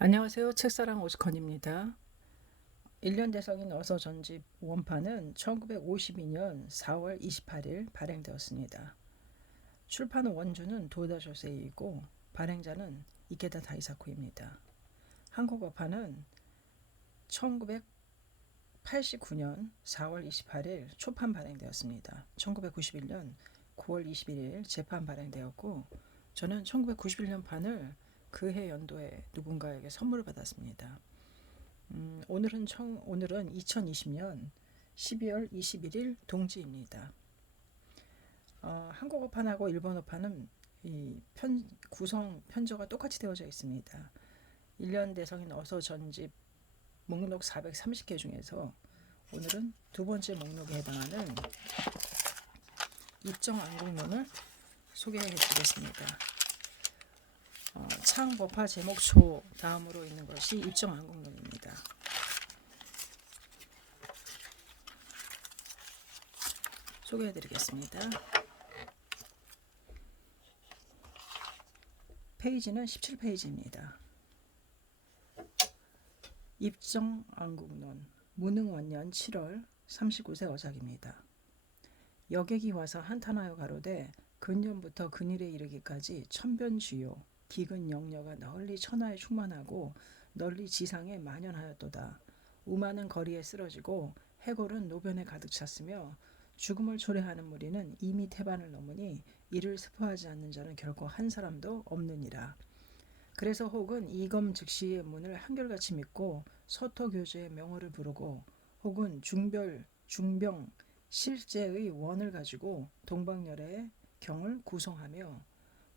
안녕하세요. 책사랑 오지컨입니다. 1년 대성인 어서 전집 원판은 1952년 4월 28일 발행되었습니다. 출판 원주는 도다 조세이고 발행자는 이케다 다이사쿠입니다. 한국어판은 1989년 4월 28일 초판 발행되었습니다. 1991년 9월 21일 재판 발행되었고 저는 1991년 판을 그해 연도에 누군가에게 선물을 받았습니다. 오늘은 2020년 12월 21일 동지입니다. 한국어판하고 일본어판은 구성 편저가 똑같이 되어져 있습니다. 1년 대성인 어서 전집 목록 430개 중에서 오늘은 두 번째 목록에 해당하는 입정 안국론을 소개해 드리겠습니다. 창법화 제목초 다음으로 있는 것이 입정 안국론입니다. 소개해 드리겠습니다. 페이지는 17페이지입니다. 입정 안국론 무능원년 7월 39세 어작입니다. 여객이 와서 한탄하여 가로되 근년부터 근일에 이르기까지 천변주요 기근 영려가 널리 천하에 충만하고 널리 지상에 만연하였도다. 우마는 거리에 쓰러지고 해골은 노변에 가득 찼으며 죽음을 초래하는 무리는 이미 태반을 넘으니 이를 스포하지 않는 자는 결코 한 사람도 없느니라. 그래서 혹은 이검 즉시의 문을 한결같이 믿고 서토교주의 명호를 부르고 혹은 중병 실제의 원을 가지고 동방열의 경을 구성하며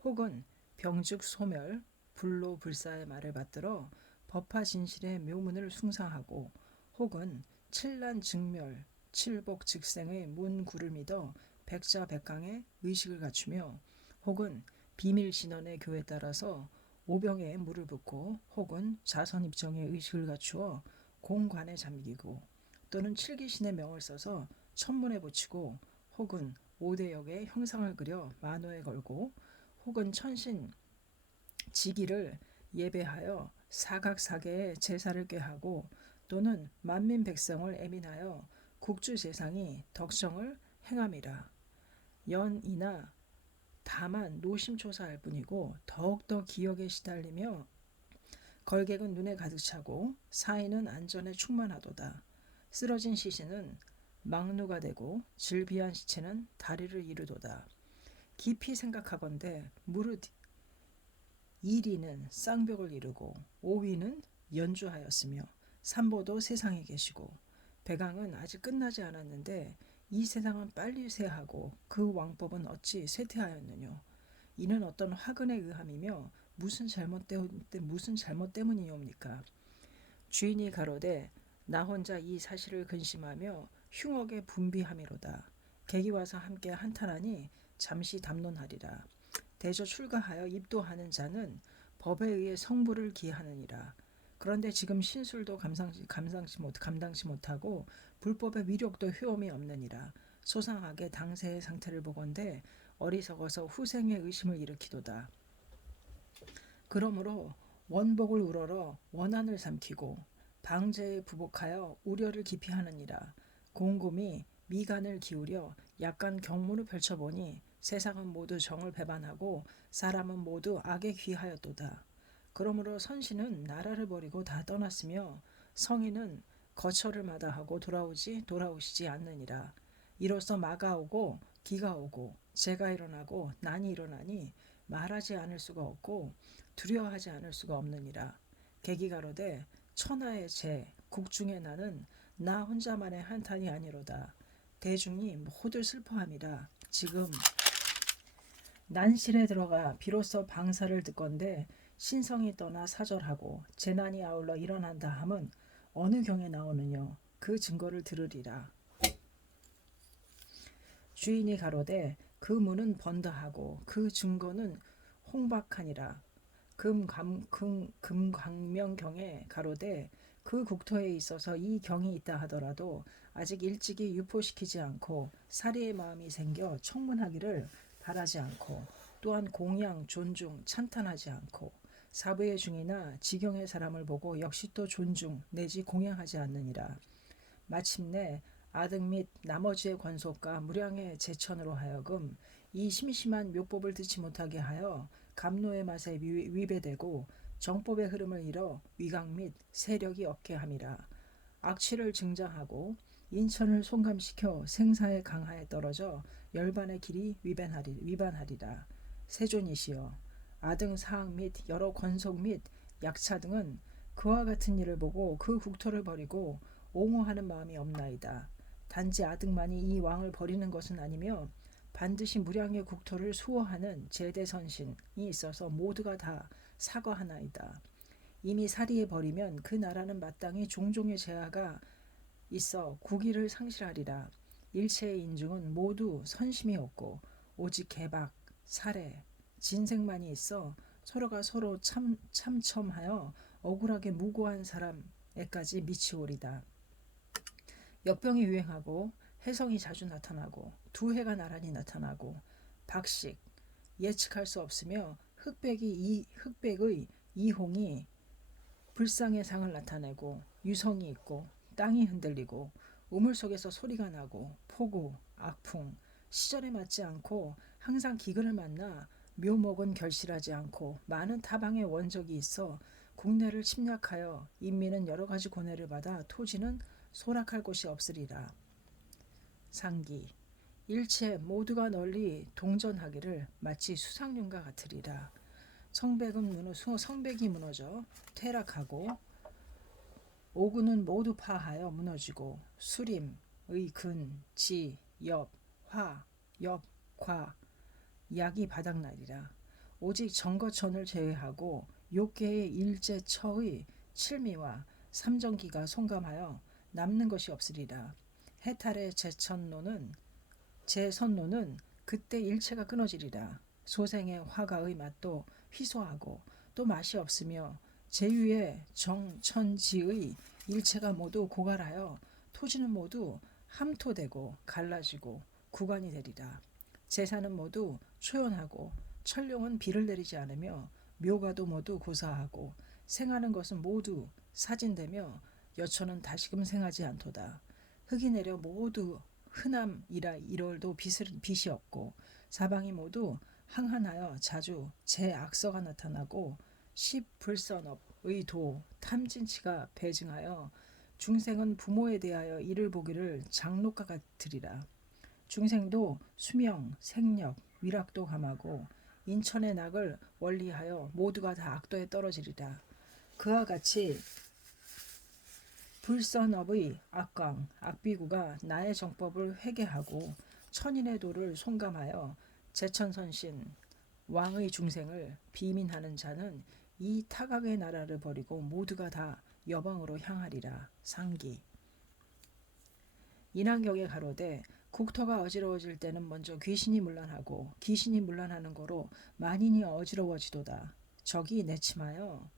혹은 병즉 소멸 불로 불사의 말을 받들어 법화 진실의 묘문을 숭상하고 혹은 칠난 즉멸 칠복 즉생의 문구를 믿어 백자백강의 의식을 갖추며 혹은 비밀 신원의 교에 따라서 오병에 물을 붓고 혹은 자선입정의 의식을 갖추어 공관에 잠기고 또는 칠기신의 명을 써서 천문에 붙이고 혹은 오대역의 형상을 그려 만호에 걸고 혹은 천신 지기를 예배하여 사각사계의 제사를 꾀하고 또는 만민 백성을 애민하여 국주재상이 덕정을 행함이라. 연이나 다만 노심초사할 뿐이고 더욱더 기억에 시달리며 걸객은 눈에 가득 차고 사인은 안전에 충만하도다. 쓰러진 시신은 망루가 되고 질비한 시체는 다리를 이르도다. 깊이 생각하건대 무릇 1위는 쌍벽을 이루고 5위는 연주하였으며 삼보도 세상에 계시고 백왕은 아직 끝나지 않았는데 이 세상은 빨리 쇠하고 그 왕법은 어찌 쇠퇴하였느뇨. 이는 어떤 화근에 의함이며 무슨 잘못 때문이옵니까. 주인이 가로되 나 혼자 이 사실을 근심하며 흉억에 분비함이로다. 객이 와서 함께 한탄하니 잠시 담론하리라. 대저 출가하여 입도하는 자는 법에 의해 성부를 기하느니라. 그런데 지금 신술도 감당치 못하고 불법의 위력도 효험이 없느니라. 소상하게 당세의 상태를 보건대 어리석어서 후생의 의심을 일으키도다. 그러므로 원복을 우러러 원한을 삼키고 방제에 부복하여 우려를 깊이 하느니라. 곰곰이 미간을 기울여 약간 경문을 펼쳐보니 세상은 모두 정을 배반하고 사람은 모두 악에 귀하였도다. 그러므로 선신은 나라를 버리고 다 떠났으며 성인은 거처를 마다하고 돌아오시지 않느니라. 이로써 마가 오고 기가 오고 재가 일어나고 난이 일어나니 말하지 않을 수가 없고 두려워하지 않을 수가 없느니라. 객이 가로되 천하의 재 국중의 나는 나 혼자만의 한탄이 아니로다. 대중이 모두 슬퍼함이라. 지금 난실에 들어가 비로소 방사를 듣건대 신성이 떠나 사절하고 재난이 아울러 일어난다 함은 어느 경에 나오느뇨. 그 증거를 들으리라. 주인이 가로되 그 문은 번다하고 그 증거는 홍박하니라. 금광명경에 가로되 그 국토에 있어서 이 경이 있다 하더라도 아직 일찍이 유포시키지 않고 사리의 마음이 생겨 청문하기를 바라지 않고 또한 공양, 존중, 찬탄하지 않고 사부의 중이나 지경의 사람을 보고 역시 또 존중 내지 공양하지 않느니라. 마침내 아등 및 나머지의 권속과 무량의 제천으로 하여금 이 심심한 묘법을 듣지 못하게 하여 감노의 맛에 위배되고 정법의 흐름을 잃어 위강 및 세력이 없게 함이라. 악취를 증장하고 인천을 송감시켜 생사의 강하에 떨어져 열반의 길이 위반하리라. 세존이시여, 아등 사항 및 여러 권속 및 약차 등은 그와 같은 일을 보고 그 국토를 버리고 옹호하는 마음이 없나이다. 단지 아등만이 이 왕을 버리는 것은 아니며 반드시 무량의 국토를 수호하는 제대선신이 있어서 모두가 다 사과하나이다. 이미 사리에 버리면 그 나라는 마땅히 종종의 재하가 있어 국위를 상실하리라. 일체의 인중은 모두 선심이 없고 오직 개박, 살해, 진색만이 있어 서로가 서로 참첨하여 억울하게 무고한 사람에까지 미치오리다. 역병이 유행하고 해성이 자주 나타나고 두 해가 나란히 나타나고 박식 예측할 수 없으며 흑백의 이홍이 불상의 상을 나타내고 유성이 있고 땅이 흔들리고 우물 속에서 소리가 나고 폭우, 악풍, 시절에 맞지 않고 항상 기근을 만나 묘목은 결실하지 않고 많은 타방의 원적이 있어 국내를 침략하여 인민은 여러 가지 고뇌를 받아 토지는 소락할 곳이 없으리라. 상기 일체 모두가 널리 동전하기를 마치 수상륜과 같으리라. 성백이 무너져 퇴락하고 오군은 모두 파하여 무너지고 수림의 근, 지, 엽, 화, 엽, 과, 약이 바닥나리라. 오직 정거천을 제외하고 욕계의 일제처의 칠미와 삼정기가 송감하여 남는 것이 없으리라. 해탈의 제선노는 그때 일체가 끊어지리라. 소생의 화가의 맛도 희소하고 또 맛이 없으며 제유의 정천지의 일체가 모두 고갈하여 토지는 모두 함토되고 갈라지고 구간이 되리라. 제사는 모두 초연하고 천룡은 비를 내리지 않으며 묘가도 모두 고사하고 생하는 것은 모두 사진되며 여천은 다시금 생하지 않도다. 흙이 내려 모두 흔함이라 이월도 빛이 없고 사방이 모두 항한하여 자주 제악서가 나타나고 십불선업의 도 탐진치가 배증하여 중생은 부모에 대하여 이를 보기를 장록과 같으리라. 중생도 수명, 생력, 위락도 감하고 인천의 낙을 원리하여 모두가 다 악도에 떨어지리라. 그와 같이 불선업의 악광, 악비구가 나의 정법을 회개하고 천인의 도를 송감하여 제천선신 왕의 중생을 비민하는 자는 이 타각의 나라를 버리고 모두가 다 여방으로 향하리라. 상기 인왕경에 가로되 국토가 어지러워질 때는 먼저 귀신이 문란하고 귀신이 문란하는 거로 만인이 어지러워지도다. 적이 내침하여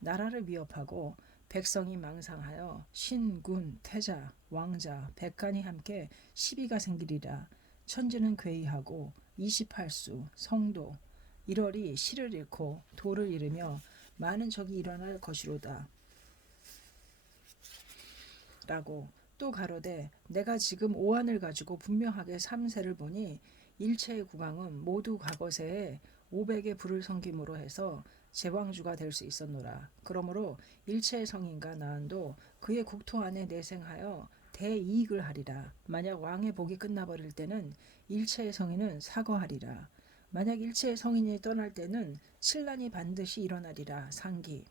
나라를 위협하고 백성이 망상하여 신군, 태자, 왕자, 백관이 함께 시비가 생기리라. 천지는 괴이하고 28수, 성도, 1월이 시를 잃고 도를 잃으며 많은 적이 일어날 것이로다. 라고 또 가로되 내가 지금 오한을 가지고 분명하게 삼세를 보니 일체의 국왕은 모두 과거세에 500의 불을 섬김으로 해서 제왕주가 될 수 있었노라. 그러므로 일체의 성인과 나은도 그의 국토 안에 내생하여 대이익을 하리라. 만약 왕의 복이 끝나버릴 때는 일체의 성인은 사거하리라. 만약 일체의 성인이 떠날 때는 칠난이 반드시 일어나리라. 상기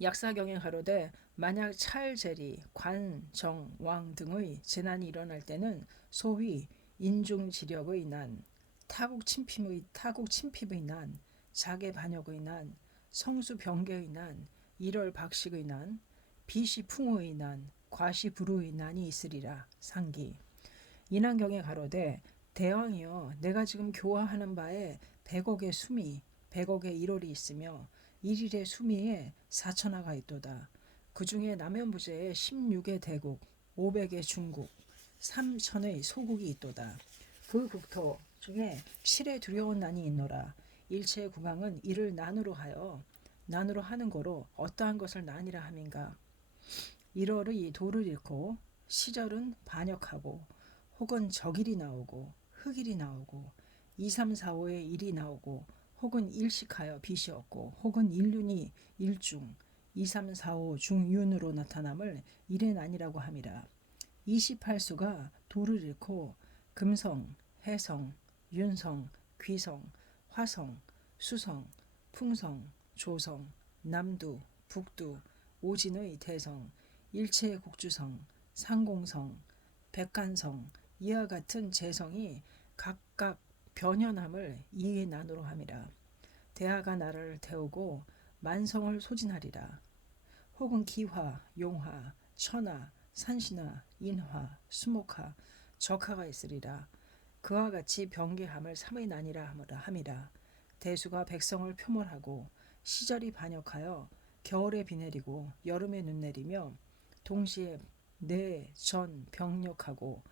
약사경에 가로되 만약 찰제리, 관, 정, 왕 등의 재난이 일어날 때는 소위 인중지력의 난, 타국 침핍의 난, 자계 반역의 난, 성수 병계의 난, 일월 박식의 난, 비시 풍우의 난, 과시 불우의 난이 있으리라. 상기 인왕경에 가로되 대왕이여 내가 지금 교화하는 바에 100억의 수미, 100억의 일월이 있으며 일일의 수미에 4천하가 있도다. 그 중에 남현부제에 16의 대국, 500의 중국, 3천의 소국이 있도다. 그 국토 중에 실에 두려운 난이 있노라. 일체의 국왕은 이를 난으로 하여 난으로 하는 거로 어떠한 것을 난이라 함인가. 1월의 도를 잃고 시절은 반역하고 혹은 적일이 나오고 흑일이 나오고 2, 3, 4, 5의 일이 나오고 혹은 일식하여 빛이 없고 혹은 일륜이 일중 2, 3, 4, 5 중윤으로 나타남을 일의 난이라고 함이라. 28수가 도를 잃고 금성, 해성, 윤성, 귀성, 화성, 수성, 풍성, 조성, 남두, 북두, 오진의 대성, 일체의 국주성, 상공성, 백간성 이와 같은 재성이 각각 변현함을 이의 난으로 함이라. 대하가 나라를 태우고 만성을 소진하리라. 혹은 기화, 용화, 천하, 산신화, 인화, 수목화, 적화가 있으리라. 그와 같이 병계함을 삼의 난이라 함이라. 대수가 백성을 표몰하고 시절이 반역하여 겨울에 비 내리고 여름에 눈 내리며 동시에 내, 전, 병력하고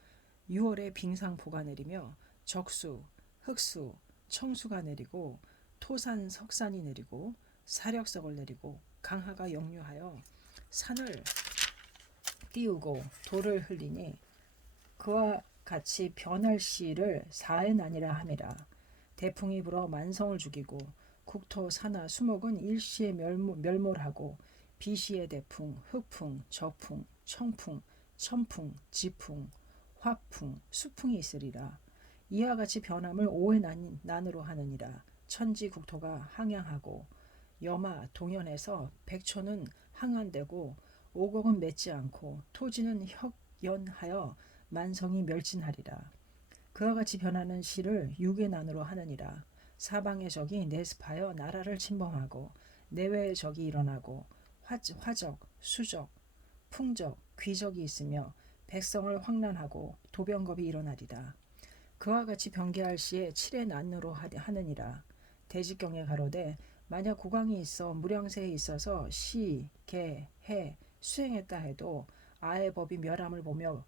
6월에 빙상포가 내리며 적수, 흑수, 청수가 내리고 토산, 석산이 내리고 사력석을 내리고 강하가 역류하여 산을 띄우고 돌을 흘리니 그와 같이 변할 시를 사의 난이라 함이라. 대풍이 불어 만성을 죽이고 국토 산하 수목은 일시에 멸몰하고 비시의 대풍, 흑풍, 적풍, 청풍, 천풍, 지풍, 화풍, 수풍이 있으리라. 이와 같이 변함을 오의 난으로 하느니라. 천지 국토가 항양하고 여마 동현에서 백초는 항안되고 오곡은 맺지 않고 토지는 혁연하여 만성이 멸진하리라. 그와 같이 변하는 시를 육의 난으로 하느니라. 사방의 적이 내습하여 나라를 침범하고 내외의 적이 일어나고 화적, 수적, 풍적, 귀적이 있으며 백성을 황난하고 도병겁이 일어나리라. 그와 같이 병개할 시에 칠의 난으로 하느니라. 대직경에 가로되 만약 국왕이 있어 무량세에 있어서 시, 개, 해 수행했다 해도 아의 법이 멸함을 보며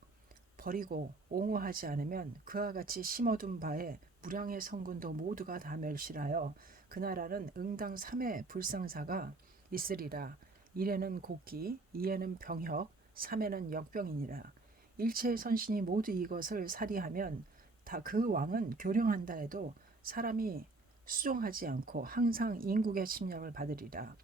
버리고 옹호하지 않으면 그와 같이 심어둔 바에 무량의 성군도 모두가 다 멸실하여 그 나라는 응당 3의 불상사가 있으리라. 1에는 곡기, 2에는 병혁, 3에는 역병이니라. 일체의 선신이 모두 이것을 살이하면 다 그 왕은 교령한다 해도 사람이 수종하지 않고 항상 인국의 침략을 받으리라.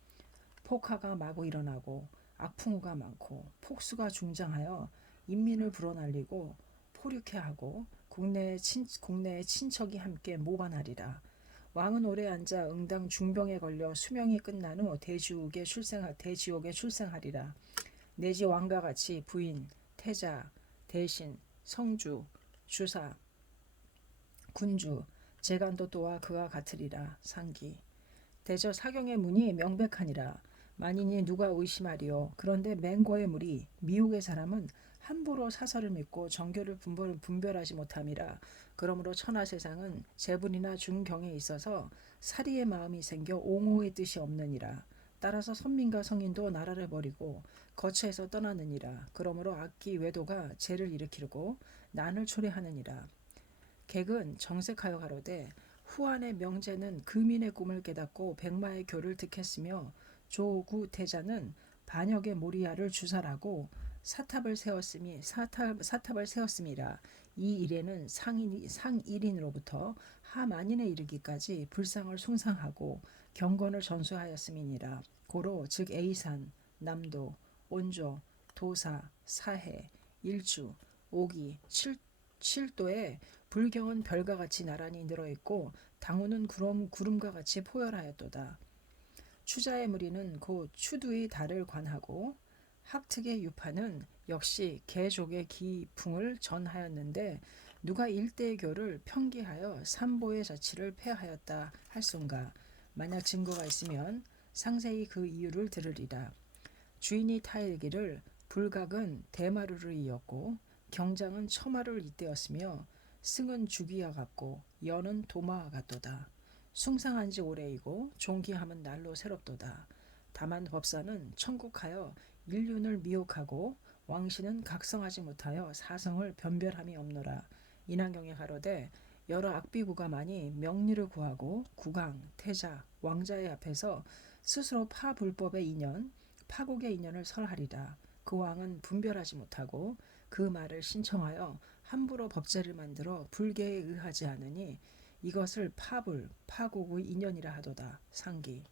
폭화가 마구 일어나고 악풍우가 많고 폭수가 중장하여 인민을 불어날리고 포륙해 하고 국내의 친척이 함께 모반하리라. 왕은 오래 앉아 응당 중병에 걸려 수명이 끝난 후 대지옥에 출생하리라. 내지 왕과 같이 부인, 태자, 대신, 성주, 주사, 군주, 재간도 또한 그와 같으리라. 상기. 대저 사경의 문이 명백하니라. 만인이 누가 의심하리요. 그런데 맹고의 무리 미혹의 사람은 함부로 사설을 믿고 정교를 분별하지 못함이라. 그러므로 천하 세상은 재분이나 중경에 있어서 사리의 마음이 생겨 옹호의 뜻이 없느니라. 따라서 선민과 성인도 나라를 버리고 거처에서 떠나느니라. 그러므로 악기 외도가 죄를 일으키고 난을 초래하느니라. 객은 정색하여 가로되 후안의 명제는 금인의 꿈을 깨닫고 백마의 교를 득했으며 조구태자는 반역의 모리아를 주살하고 사탑을 세웠음이라. 이 일에는 상일인으로부터 하만인에 이르기까지 불상을 숭상하고 경건을 전수하였음이니라. 고로 즉 에이산, 남도, 온조, 도사, 사해, 일주, 오기, 칠도에 불경은 별과 같이 나란히 늘어있고 당우는 구름과 같이 포열하였도다. 추자의 무리는 곧 추두의 달을 관하고 학특의 유파는 역시 개족의 기풍을 전하였는데 누가 일대의 교를 편기하여 삼보의 자치를 폐하였다 할순가. 만약 증거가 있으면 상세히 그 이유를 들으리라. 주인이 타일기를 불각은 대마루를 이었고 경장은 처마를 잇대었으며 승은 주기와 같고 연은 도마와 같도다. 숭상한 지 오래이고 종기함은 날로 새롭도다. 다만 법사는 천국하여 인륜을 미혹하고 왕신은 각성하지 못하여 사성을 변별함이 없노라. 인왕경에 가로되 여러 악비구가 많이 명리를 구하고 국왕, 태자, 왕자의 앞에서 스스로 파불법의 인연, 파국의 인연을 설하리라. 그 왕은 분별하지 못하고 그 말을 신청하여 함부로 법제를 만들어 불계에 의하지 않으니 이것을 파불, 파국의 인연이라 하도다. 상기.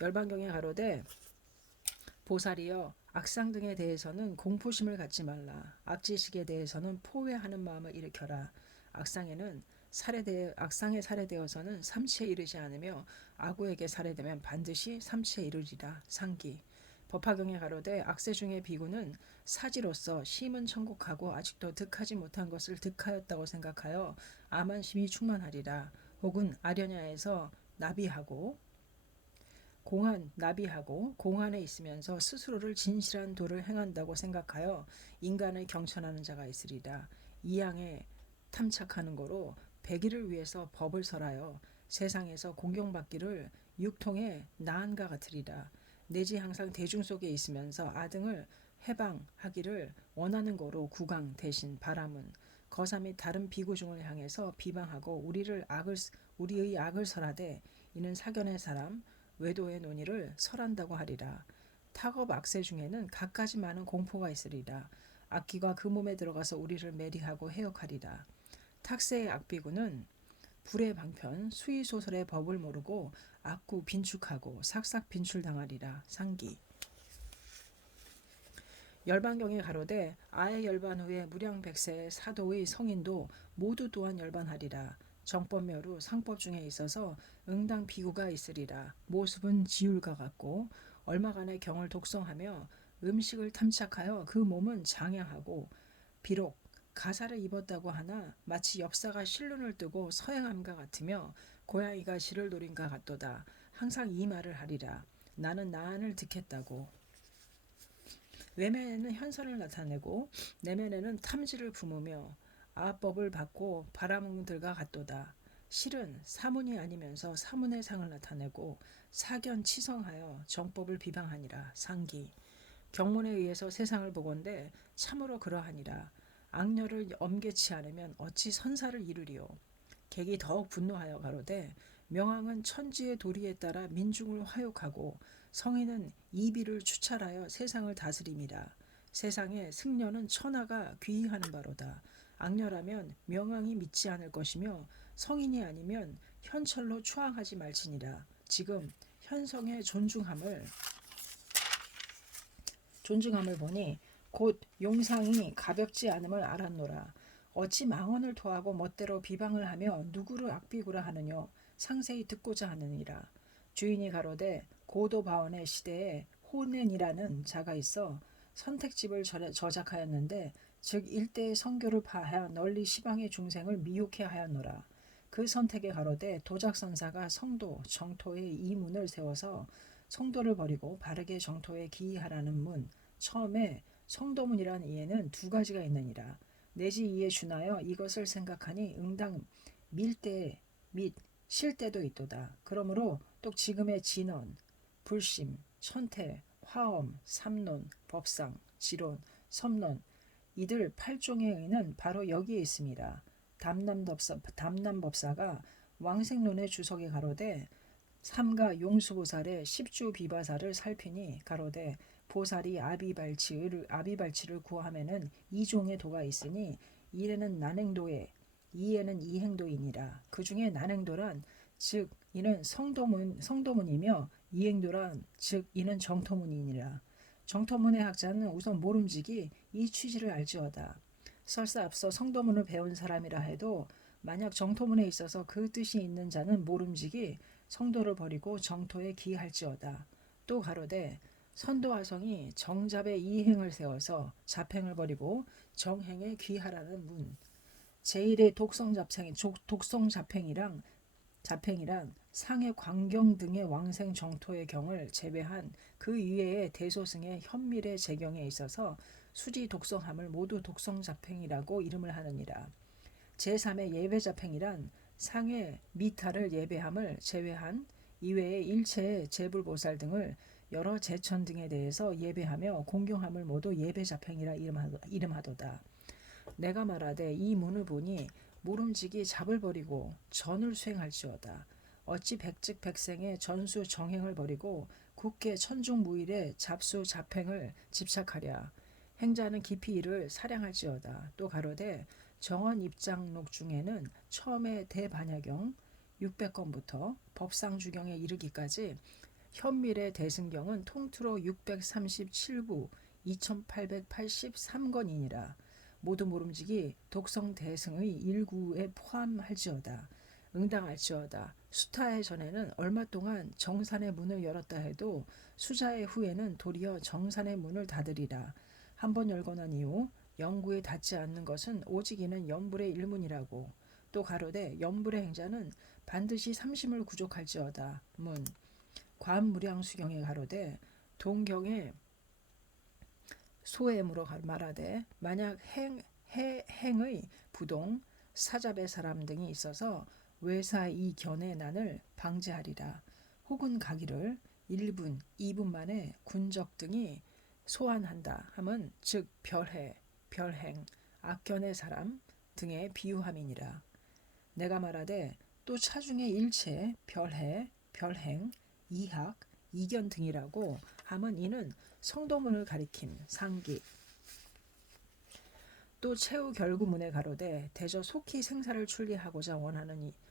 열반경에 가로되 보살이여 악상 등에 대해서는 공포심을 갖지 말라. 악지식에 대해서는 포회하는 마음을 일으켜라. 악상에 살해되어서는 삼치에 이르지 않으며 아구에게 살해되면 반드시 삼치에 이르리라. 상기. 법화경에 가로되 악세 중의 비구는 사지로서 심은 천국하고 아직도 득하지 못한 것을 득하였다고 생각하여 아만심이 충만하리라. 혹은 아련야에서 나비하고 공안에 있으면서 스스로를 진실한 도를 행한다고 생각하여 인간을 경천하는 자가 있으리라. 이양에 탐착하는 거로 백일을 위해서 법을 설하여 세상에서 공경받기를 육통의 나한과 같으리라. 내지 항상 대중 속에 있으면서 아등을 해방하기를 원하는 거로 국왕 대신 바람은 거사 및 다른 비구중을 향해서 비방하고 우리의 악을 설하되 이는 사견의 사람 외도의 논의를 설한다고 하리라. 탁업 악세 중에는 갖가지 많은 공포가 있으리라. 악기가 그 몸에 들어가서 우리를 매리하고 해역하리라. 탁세의 악비구는 불의 방편, 수의소설의 법을 모르고 악구 빈축하고 삭삭 빈출당하리라. 상기. 열반경에 가로되 아의 열반 후에 무량백세의 사도의 성인도 모두 또한 열반하리라. 정법묘루 상법 중에 있어서 응당 비구가 있으리라. 모습은 지울과 같고 얼마간의 경을 독성하며 음식을 탐착하여 그 몸은 장양하고 비록 가사를 입었다고 하나 마치 엽사가 실눈을 뜨고 서행함과 같으며 고양이가 실을 노린과 같도다. 항상 이 말을 하리라. 나는 나안을 득했다고. 외면에는 현선을 나타내고 내면에는 탐지를 품으며 아법을 받고 바라문들과 같도다. 실은 사문이 아니면서 사문의 상을 나타내고 사견치성하여 정법을 비방하니라. 상기. 경문에 의해서 세상을 보건대 참으로 그러하니라. 악녀를 엄개치 않으면 어찌 선사를 이루리요. 객이 더욱 분노하여 가로되 명왕은 천지의 도리에 따라 민중을 화욕하고 성인은 이비를 추찰하여 세상을 다스림이라. 세상에 승려는 천하가 귀의하는 바로다. 악녀라면 명왕이 믿지 않을 것이며 성인이 아니면 현철로 추앙하지 말지니라. 지금 현성의 존중함을 보니 곧 용상이 가볍지 않음을 알았노라. 어찌 망언을 토하고 멋대로 비방을 하며 누구를 악비구라 하느뇨. 상세히 듣고자 하느니라. 주인이 가로되 고도바원의 시대에 호넨이라는 자가 있어 선택집을 저작하였는데 즉 일대의 선교를 파하여 널리 시방의 중생을 미혹해 하였노라. 그 선택에 가로되 도작선사가 성도 정토에 이 문을 세워서 성도를 버리고 바르게 정토에 기이하라는 문. 처음에 성도문이란 이에는 두 가지가 있느니라. 내지 이에 준하여 이것을 생각하니 응당 밀대 및 실대도 있도다. 그러므로 또 지금의 진언, 불심, 천태, 화엄, 삼론, 법상, 지론, 섬론 이들 8종의 의는 바로 여기에 있습니다. 담남법사가 왕생론의 주석에 가로되 삼가 용수보살의 십주비바사를 살피니 가로되 보살이 아비발치를 구하면은 이종의 도가 있으니 일에는 난행도에 이에는 이행도이니라. 그 중에 난행도란 즉 이는 성도문이며 이행도란 즉 이는 정토문이니라. 정토문의 학자는 우선 모름지기 이 취지를 알지어다. 설사 앞서 성도문을 배운 사람이라 해도 만약 정토문에 있어서 그 뜻이 있는 자는 모름지기 성도를 버리고 정토에 기할지어다. 또 가로되 선도화성이 정잡의 이행을 세워서 잡행을 버리고 정행에 귀하라는 문. 제1의 잡행이란 상해 광경 등의 왕생 정토의 경을 제외한 그 위에의 대소승의 현밀의 재경에 있어서 수지 독성함을 모두 독성잡행이라고 이름을 하느니라. 제3의 예배잡행이란 상해 미타를 예배함을 제외한 이외의 일체의 제불보살 등을 여러 제천 등에 대해서 예배하며 공경함을 모두 예배잡행이라 이름하도다. 내가 말하되 이 문을 보니 모름지기 잡을 버리고 전을 수행할지어다. 어찌 백직백생의 전수 정행을 버리고 굳게 천중무일의 잡수 잡행을 집착하랴. 행자는 깊이 이를 사량할지어다. 또 가로되 정원 입장록 중에는 처음에 대반야경 600건부터 법상주경에 이르기까지 현밀의 대승경은 통틀어 637부 2883건이니라. 모두 모름지기 독성 대승의 일구에 포함할지어다. 응당할지어다. 수타의 전에는 얼마 동안 정산의 문을 열었다 해도 수자의 후에는 도리어 정산의 문을 닫으리라. 한번 열고 난 이후 영구에 닿지 않는 것은 오직 이는 염불의 일문이라고. 또 가로되 염불의 행자는 반드시 삼심을 구족할지어다. 문 관무량수경에 가로되 동경에 소엠으로 말하되 만약 행의 부동 사잡의 사람 등이 있어서 외사 이 견의 난을 방지하리라. 혹은 가기를 1분, 2분 만에 군적 등이 소환한다 함은 즉 별해, 별행, 악견의 사람 등의 비유함이니라. 내가 말하되 또 차중에 일체, 별해, 별행, 이학, 이견 등이라고 함은 이는 성도문을 가리킴 상기. 또 최후 결구문에 가로되 대저 속히 생사를 출리하고자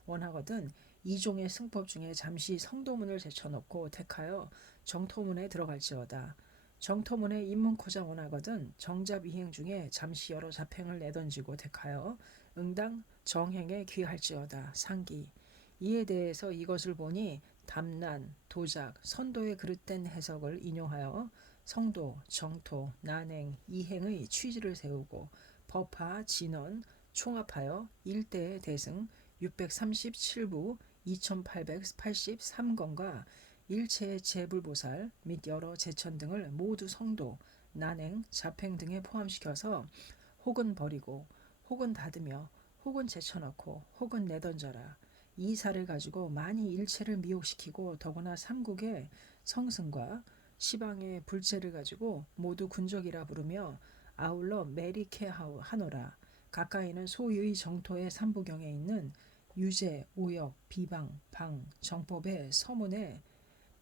원하거든 이종의 승법 중에 잠시 성도문을 제쳐놓고 택하여 정토문에 들어갈지어다. 정토문에 입문코자 원하거든 정잡 이행 중에 잠시 여러 잡행을 내던지고 택하여 응당 정행에 귀할지어다. 상기. 이에 대해서 이것을 보니 담난, 도작, 선도의 그릇된 해석을 인용하여 성도, 정토, 난행, 이행의 취지를 세우고 법화, 진언, 총합하여 일대의 대승 637부 2883건과 일체의 제불보살 및 여러 제천 등을 모두 성도, 난행, 잡행 등에 포함시켜서 혹은 버리고 혹은 닫으며 혹은 제쳐넣고 혹은 내던져라. 이 사를 가지고 많이 일체를 미혹시키고 더구나 삼국의 성승과 시방의 불체를 가지고 모두 군적이라 부르며 아울러 메리케 하노라. 가까이는 소유의 정토의 삼부경에 있는 유제, 오역, 비방, 방, 정법의 서문에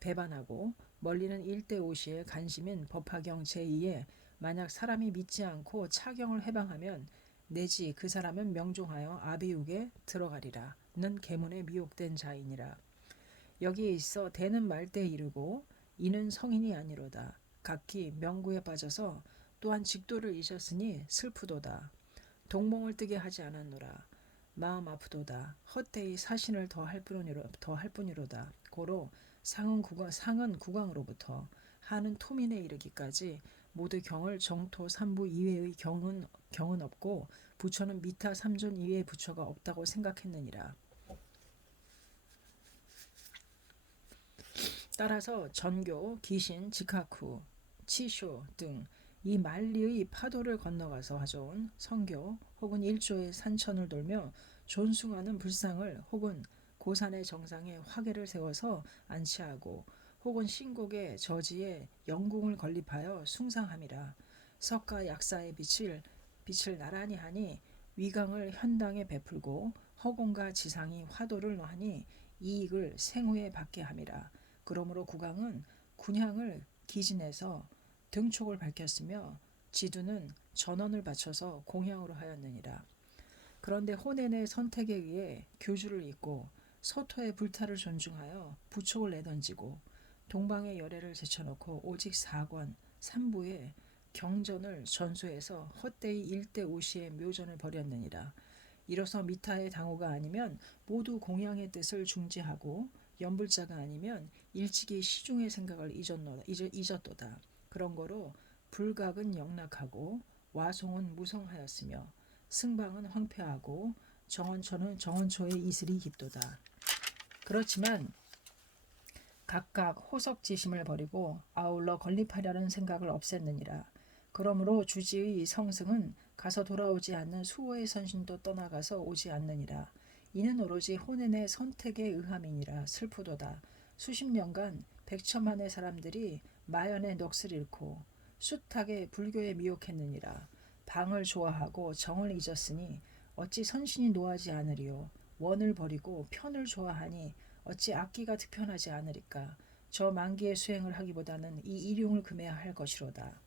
배반하고 멀리는 일대오시의 간심인 법화경 제2에 만약 사람이 믿지 않고 차경을 해방하면 내지 그 사람은 명종하여 아비욱에 들어가리라. 는 계문에 미혹된 자이니라. 여기에 있어 대는 말대에 이르고 이는 성인이 아니로다. 각기 명구에 빠져서 또한 직도를 잊었으니 슬프도다. 동몽을 뜨게 하지 않았노라. 마음 아프도다. 헛되이 사신을 더할 뿐이로다. 고로 상은 국왕으로부터 하는 토민에 이르기까지 모두 경을 정토 3부 이외의 경은 없고 부처는 미타 3존 이외의 부처가 없다고 생각했느니라. 따라서 전교, 기신, 직하쿠, 치쇼 등 이 만리의 파도를 건너가서 가져온 성교 혹은 일조의 산천을 돌며 존숭하는 불상을 혹은 고산의 정상에 화계를 세워서 안치하고 혹은 신곡의 저지에 영궁을 건립하여 숭상함이라. 석가 약사의 빛을 나란히 하니 위강을 현당에 베풀고 허공과 지상이 화도를 노하니 이익을 생후에 받게 함이라. 그러므로 국왕은 군향을 기진해서 등촉을 밝혔으며 지두는 전원을 바쳐서 공향으로 하였느니라. 그런데 혼인의 선택에 의해 교주를 잇고 서토의 불타를 존중하여 부촉을 내던지고 동방의 열애를 제쳐놓고 오직 사관, 삼부의 경전을 전수해서 헛되이 일대오시의 묘전을 벌였느니라. 이로써 미타의 당호가 아니면 모두 공양의 뜻을 중지하고 연불자가 아니면 일찍이 시중의 생각을 잊었도다. 그런 거로 불각은 영락하고 와송은 무성하였으며 승방은 황폐하고 정원초의 이슬이 깊도다. 그렇지만 각각 호석지심을 버리고 아울러 건립하려는 생각을 없앴느니라. 그러므로 주지의 성승은 가서 돌아오지 않는 수호의 선신도 떠나가서 오지 않느니라. 이는 오로지 혼인의 선택에 의함이니라. 슬프도다. 수십 년간 백천만의 사람들이 마연의 넋을 잃고 숱하게 불교에 미혹했느니라. 방을 좋아하고 정을 잊었으니 어찌 선신이 노하지 않으리요. 원을 버리고 편을 좋아하니 어찌 악기가 득편하지 않으리까. 저 만기의 수행을 하기보다는 이 일용을 금해야 할 것이로다.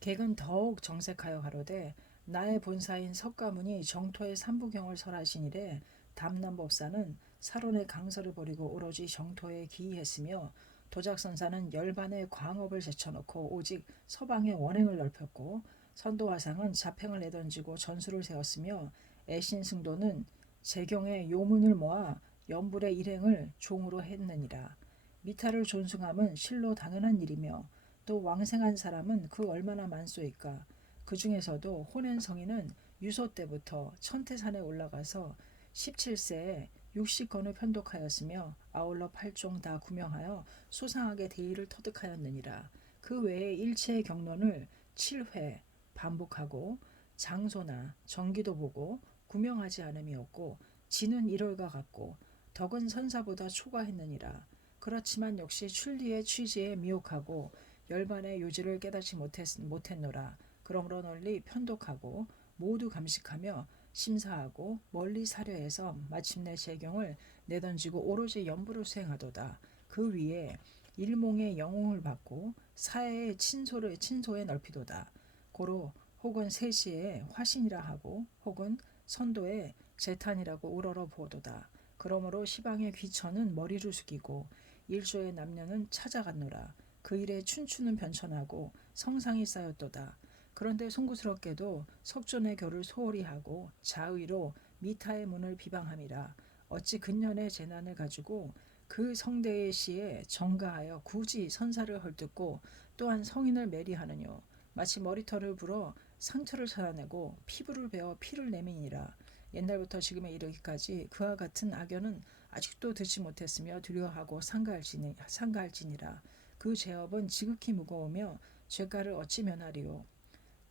객은 더욱 정색하여 가로되 나의 본사인 석가문이 정토의 삼부경을 설하시니래 담남법사는 사론의 강설을 버리고 오로지 정토에 기이했으며 도작선사는 열반의 광업을 제쳐놓고 오직 서방의 원행을 넓혔고 선도화상은 자팽을 내던지고 전술을 세웠으며 애신승도는 재경의 요문을 모아 연불의 일행을 종으로 했느니라. 미타를 존숭함은 실로 당연한 일이며 또 왕생한 사람은 그 얼마나 많소이까. 그 중에서도 호낸 성인은 유소 때부터 천태산에 올라가서 17세에 60건을 편독하였으며 아울러 8종 다 구명하여 소상하게 대의를 터득하였느니라. 그 외에 일체의 경론을 7회 반복하고 장소나 정기도 보고 구명하지 않음이 없고 지는 1월과 같고 덕은 선사보다 초과했느니라. 그렇지만 역시 출리의 취지에 미혹하고 열반의 요지를 깨닫지 못했노라. 그러므로 널리 편독하고 모두 감식하며 심사하고 멀리 사려해서 마침내 재경을 내던지고 오로지 연부를 수행하도다. 그 위에 일몽의 영웅을 받고 사해의 친소에 넓히도다. 고로 혹은 세시에 화신이라 하고 혹은 선도에 재탄이라고 우러러 보도다. 그러므로 시방의 귀천은 머리를 숙이고 일조의 남녀는 찾아갔노라. 그 일에 춘추는 변천하고 성상이 쌓였도다. 그런데 송구스럽게도 석존의 결을 소홀히 하고 자의로 미타의 문을 비방함이라. 어찌 근년의 재난을 가지고 그 성대의 시에 정가하여 굳이 선사를 헐뜯고 또한 성인을 매리하느뇨. 마치 머리털을 불어 상처를 찾아내고 피부를 베어 피를 내미니라. 옛날부터 지금에 이르기까지 그와 같은 악연은 아직도 듣지 못했으며 두려워하고 상가할지니라. 그 죄업은 지극히 무거우며 죄가를 어찌 면하리요.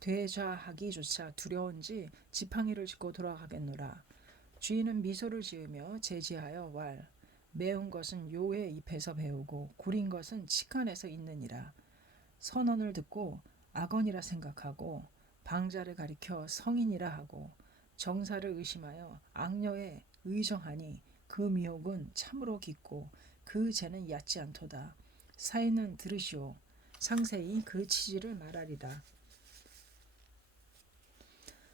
되좌하기조차 두려운지 지팡이를 짚고 돌아가겠노라. 주인은 미소를 지으며 제지하여 왈. 매운 것은 요의 입에서 배우고 구린 것은 치간에서 있느니라. 선언을 듣고 악언이라 생각하고 방자를 가리켜 성인이라 하고 정사를 의심하여 악녀에 의정하니 그 미혹은 참으로 깊고 그 죄는 얕지 않도다. 사인은 들으시오. 상세히 그 취지를 말하리라.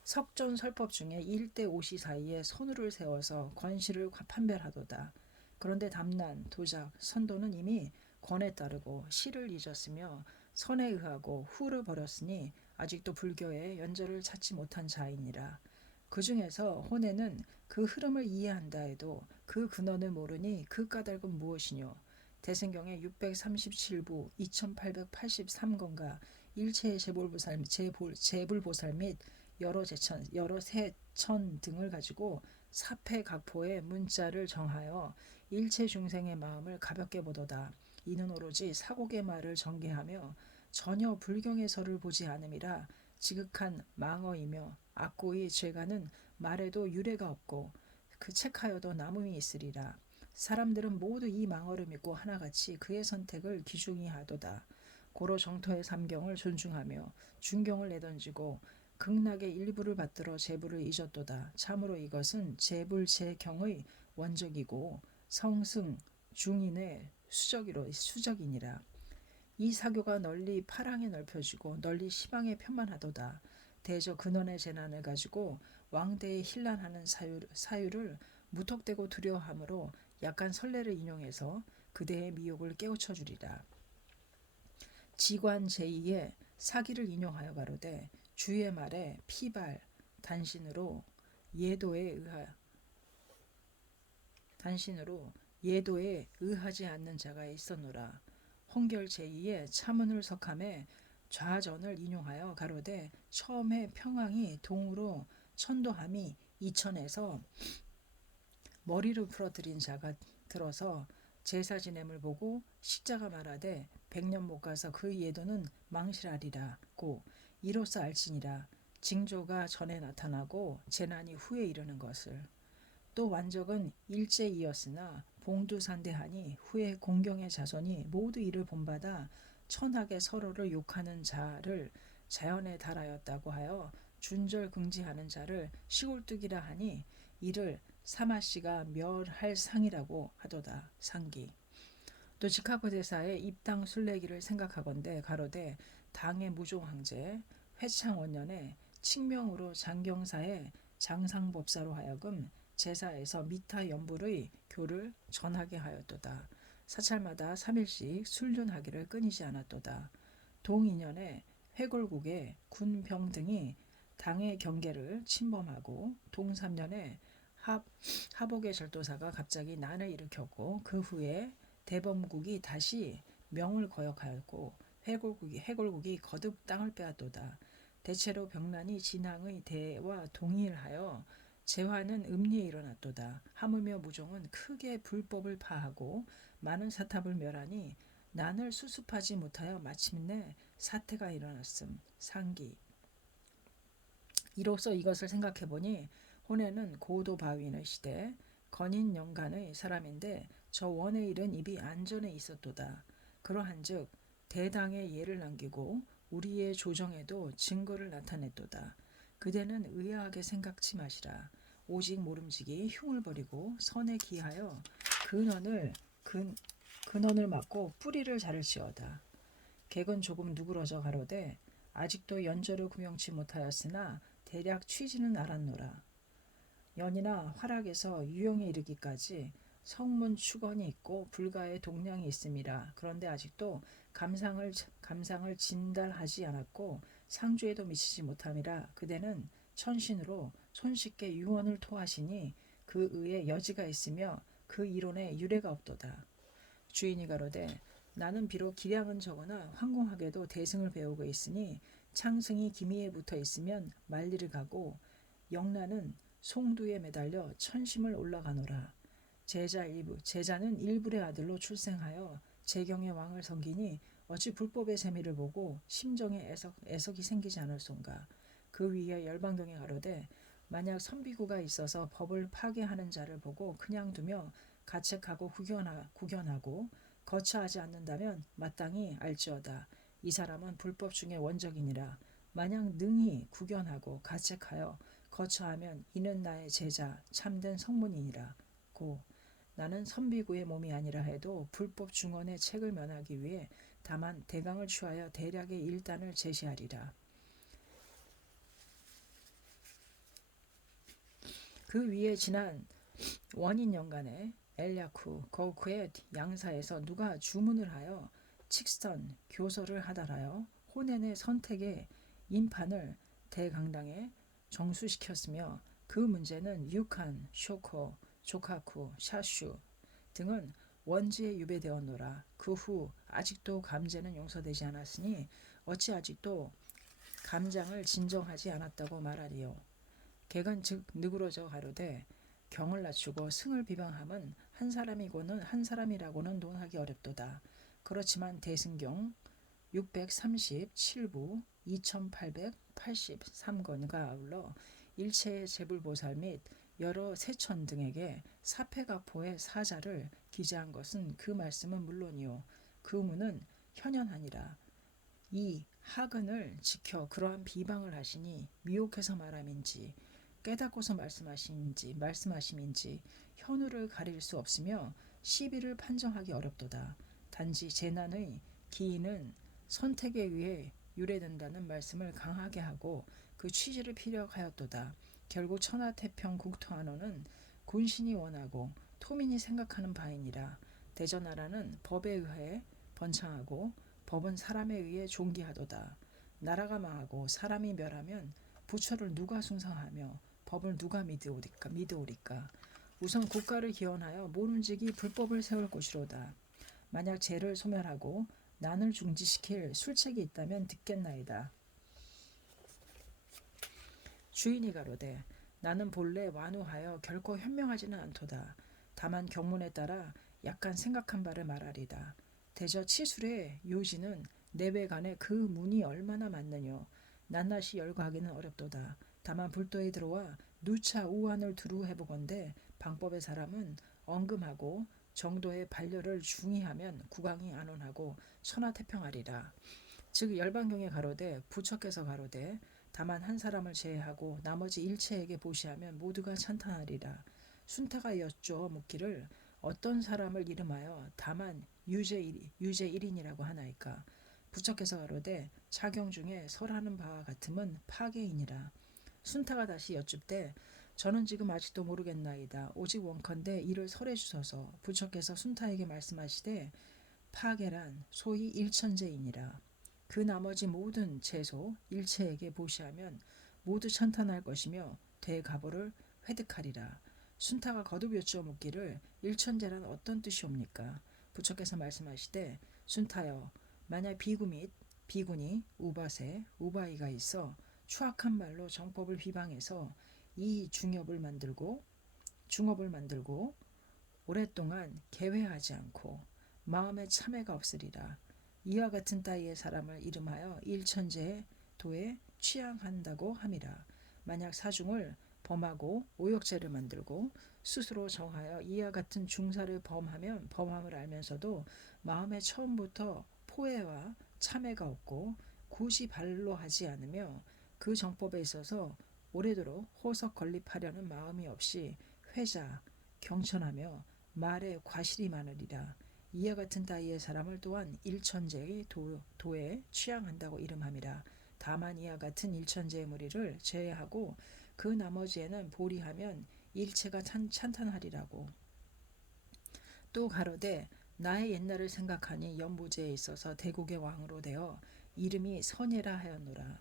석존 설법 중에 1대 5시 사이에 선우를 세워서 권시를 판별하도다. 그런데 담난, 도작, 선도는 이미 권에 따르고 시를 잊었으며 선에 의하고 후를 버렸으니 아직도 불교의 연절을 찾지 못한 자이니라. 그 중에서 혼에는 그 흐름을 이해한다 해도 그 근원을 모르니 그 까닭은 무엇이뇨. 대승경의 637부 2883건과 일체의 재불보살 및 여러 세천 등을 가지고 사패각포의 문자를 정하여 일체 중생의 마음을 가볍게 보도다. 이는 오로지 사곡의 말을 전개하며 전혀 불경의 설을 보지 않음이라. 지극한 망어이며 악고의 죄가는 말에도 유례가 없고 그 책하여도 남음이 있으리라. 사람들은 모두 이 망어를 믿고 하나같이 그의 선택을 귀중히 하도다. 고로 정토의 삼경을 존중하며 중경을 내던지고 극락의 일부를 받들어 제불을 잊었도다. 참으로 이것은 제불제경의 원적이고 성승 중인의 수적이니라. 이 사교가 널리 파랑에 넓혀지고 널리 시방에 편만하도다. 대저 근원의 재난을 가지고 왕대에 hir난하는 사유를 무턱대고 두려워하므로 약간 선례를 인용해서 그대의 미혹을 깨우쳐 주리라. 지관 제2의 사기를 인용하여 가로되 주의 말에 피발 단신으로 예도에 의하지 않는 자가 있었노라. 홍결 제2의 차문을 석함에 좌전을 인용하여 가로되 처음에 평왕이 동으로 천도함이 이천에서 머리를 풀어들인 자가 들어서 제사 지냄을 보고 식자가 말하되 100년 못 가서 그 예도는 망실하리라고 이로써 알지니라. 징조가 전에 나타나고 재난이 후에 이르는 것을. 또 완적은 일제이었으나 봉두산대하니 후에 공경의 자손이 모두 이를 본받아 천하게 서로를 욕하는 자를 자연에 달하였다고 하여 준절긍지하는 자를 시골뜨기라 하니 이를 사마씨가 멸할 상이라고 하도다. 상기. 또 지카고 대사의 입당 순례기를 생각하건대 가로되 당의 무종황제 회창 원년에 칙명으로 장경사의 장상법사로 하여금 제사에서 미타 연불의 교를 전하게 하였도다. 사찰마다 3일씩 순륜하기를 끊이지 않았도다. 동인년에 회골국의 군병 등이 당의 경계를 침범하고 동삼년에 하복의 절도사가 갑자기 난을 일으켰고 그 후에 대범국이 다시 명을 거역하였고 해골국이 거듭 땅을 빼앗도다. 대체로 병난이 진앙의 대와 동일하여 재화는 음리에 일어났도다. 하물며 무종은 크게 불법을 파하고 많은 사탑을 멸하니 난을 수습하지 못하여 마침내 사태가 일어났음. 상기. 이로써 이것을 생각해보니 혼에는 고도바윈의 시대 건인영간의 사람인데 저 원의 일은 입이 안전에 있었도다. 그러한즉 대당의 예를 남기고 우리의 조정에도 증거를 나타냈도다. 그대는 의아하게 생각지 마시라. 오직 모름지기 흉을 버리고 선에 기하여 근원을 막고 뿌리를 자를지어다. 객은 조금 누그러져 가로되 아직도 연저를 구명치 못하였으나 대략 취지는 알았노라. 연이나 활학에서 유형에 이르기까지 성문 축원이 있고 불가의 동량이 있음이라. 그런데 아직도 감상을 진달하지 않았고 상주에도 미치지 못함이라. 그대는 천신으로 손쉽게 유언을 토하시니 그 의에 여지가 있으며 그 이론에 유례가 없도다. 주인이 가로되 나는 비록 기량은 적으나 황공하게도 대승을 배우고 있으니 창승이 기미에 붙어 있으면 만리를 가고 영란은 송두에 매달려 천심을 올라가노라. 제자는 일불의 아들로 출생하여 재경의 왕을 섬기니 어찌 불법의 세미를 보고 심정에 애석이 생기지 않을소인가. 그 위에 열반경에 가로되 만약 선비구가 있어서 법을 파괴하는 자를 보고 그냥 두며 가책하고 구견하고 거처하지 않는다면 마땅히 알지어다. 이 사람은 불법 중에 원적이니라. 만약 능히 구견하고 가책하여 거처하면 이는 나의 제자 참된 성문이니라. 고 나는 선비구의 몸이 아니라 해도 불법 중언의 책을 면하기 위해 다만 대강을 취하여 대략의 일단을 제시하리라. 그 위에 지난 원인연간에 엘야쿠 거우크의 양사에서 누가 주문을 하여 칙선 교서를 하달하여 호넨의 선택의 인판을 대강당에 정수시켰으며 그 문제는 유칸, 쇼코, 조카쿠, 샤슈 등은 원지에 유배되었노라. 그 후 아직도 감제는 용서되지 않았으니 어찌 아직도 감장을 진정하지 않았다고 말하리요. 객은 즉 느그러져 가로되 경을 낮추고 승을 비방함은 한 사람이고는 한 사람이라고는 논하기 어렵도다. 그렇지만 대승경 637부 2883건과 아울러 일체의 제불보살 및 여러 세천 등에게 사패가포의 사자를 기재한 것은 그 말씀은 물론이요 그 문은 현현하니라. 이 하근을 지켜 그러한 비방을 하시니 미혹해서 말함인지 깨닫고서 말씀하심인지 현우를 가릴 수 없으며 시비를 판정하기 어렵도다. 단지 재난의 기인은 선택에 의해 유래된다는 말씀을 강하게 하고 그 취지를 피력하였도다. 결국 천하태평 국토안호는 군신이 원하고 토민이 생각하는 바이니라. 대전나라는 법에 의해 번창하고 법은 사람에 의해 존귀하도다. 나라가 망하고 사람이 멸하면 부처를 누가 숭상하며 법을 누가 믿으오리까. 우선 국가를 기원하여 모름지기 불법을 세울 것이로다. 만약 죄를 소멸하고 난을 중지시킬 술책이 있다면 듣겠나이다. 주인이 가로되 나는 본래 완우하여 결코 현명하지는 않도다. 다만 경문에 따라 약간 생각한 바를 말하리다. 대저 치술의 요지는 내외간에 그 문이 얼마나 많느뇨. 낱낱이 열거하기는 어렵도다. 다만 불도에 들어와 누차 우환을 두루 해보건대 방법의 사람은 언금하고 정도의 반려를 중의하면 국왕이 안온하고 천하태평하리라. 즉 열반경에 가로되 부처께서 가로되 다만 한 사람을 제외하고 나머지 일체에게 보시하면 모두가 찬탄하리라. 순타가 여쭈어 묻기를 어떤 사람을 이름하여 다만 유제 1인이라고 하나이까. 부처께서 가로되 자경 중에 설하는 바와 같음은 파괴이니라. 순타가 다시 여쭙되 저는 지금 아직도 모르겠나이다. 오직 원컨대 이를 설해 주소서. 부처께서 순타에게 말씀하시되 파괴란 소위 일천제이니라. 그 나머지 모든 채소 일체에게 보시하면 모두 천탄할 것이며 대가보를 획득하리라. 순타가 거듭 여쭈어 묻기를 일천제란 어떤 뜻이옵니까? 부처께서 말씀하시되 순타여 만약 비구 및 비구니 우바세 우바이가 있어 추악한 말로 정법을 비방해서 이 중업을 만들고 오랫동안 개회하지 않고 마음에 참회가 없으리라. 이와 같은 따위의 사람을 이름하여 일천제의 도에 취향한다고 함이라. 만약 사중을 범하고 오역죄를 만들고 스스로 정하여 이와 같은 중사를 범하면 범함을 알면서도 마음에 처음부터 포회와 참회가 없고 굳이 발로 하지 않으며 그 정법에 있어서 오래도록 호석 건립하려는 마음이 없이 회자, 경천하며 말에 과실이 많으리라. 이와 같은 따위의 사람을 또한 일천제의 도에 취향한다고 이름함이라. 다만 이와 같은 일천제의 무리를 제외하고 그 나머지에는 보리하면 일체가 찬탄하리라고. 또 가로되 나의 옛날을 생각하니 연부제에 있어서 대국의 왕으로 되어 이름이 선예라 하였노라.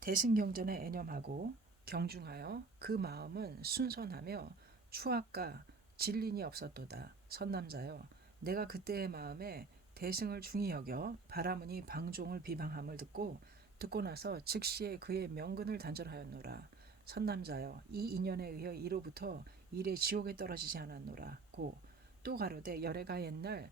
대승경전에 애념하고 경중하여 그 마음은 순선하며 추악과 진린이 없었도다. 선남자여 내가 그때의 마음에 대승을 중히 여겨 바라문이 방종을 비방함을 듣고 나서 즉시에 그의 명근을 단절하였노라. 선남자여 이 인연에 의해 이로부터 이래 지옥에 떨어지지 않았노라. 고 또 가로되 열애가 옛날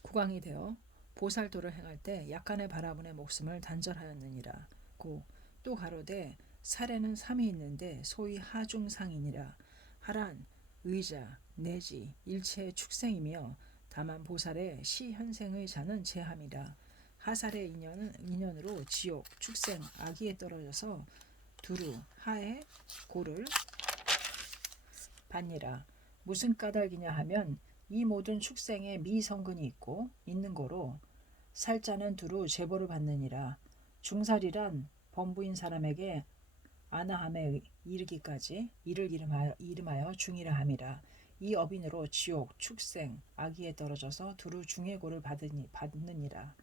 국왕이 되어 보살도를 행할 때 약간의 바라문의 목숨을 단절하였느니라. 고 또 가로되 살에는 삼이 있는데 소위 하중상이니라. 하란 의자 내지 일체의 축생이며 다만 보살의 시현생의 자는 제함이라. 하살의 인연으로 지옥 축생 아기에 떨어져서 두루 하에 고를 받니라. 무슨 까닭이냐 하면 이 모든 축생에 미성근이 있고 있는 거로 살자는 두루 제보를 받느니라. 중살이란 범부인 사람에게 아나함에 이르기까지 이를 이름하여 중이라 함이라. 이 업인으로 지옥 축생 아기에 떨어져서 두루 중해고를 받느니라.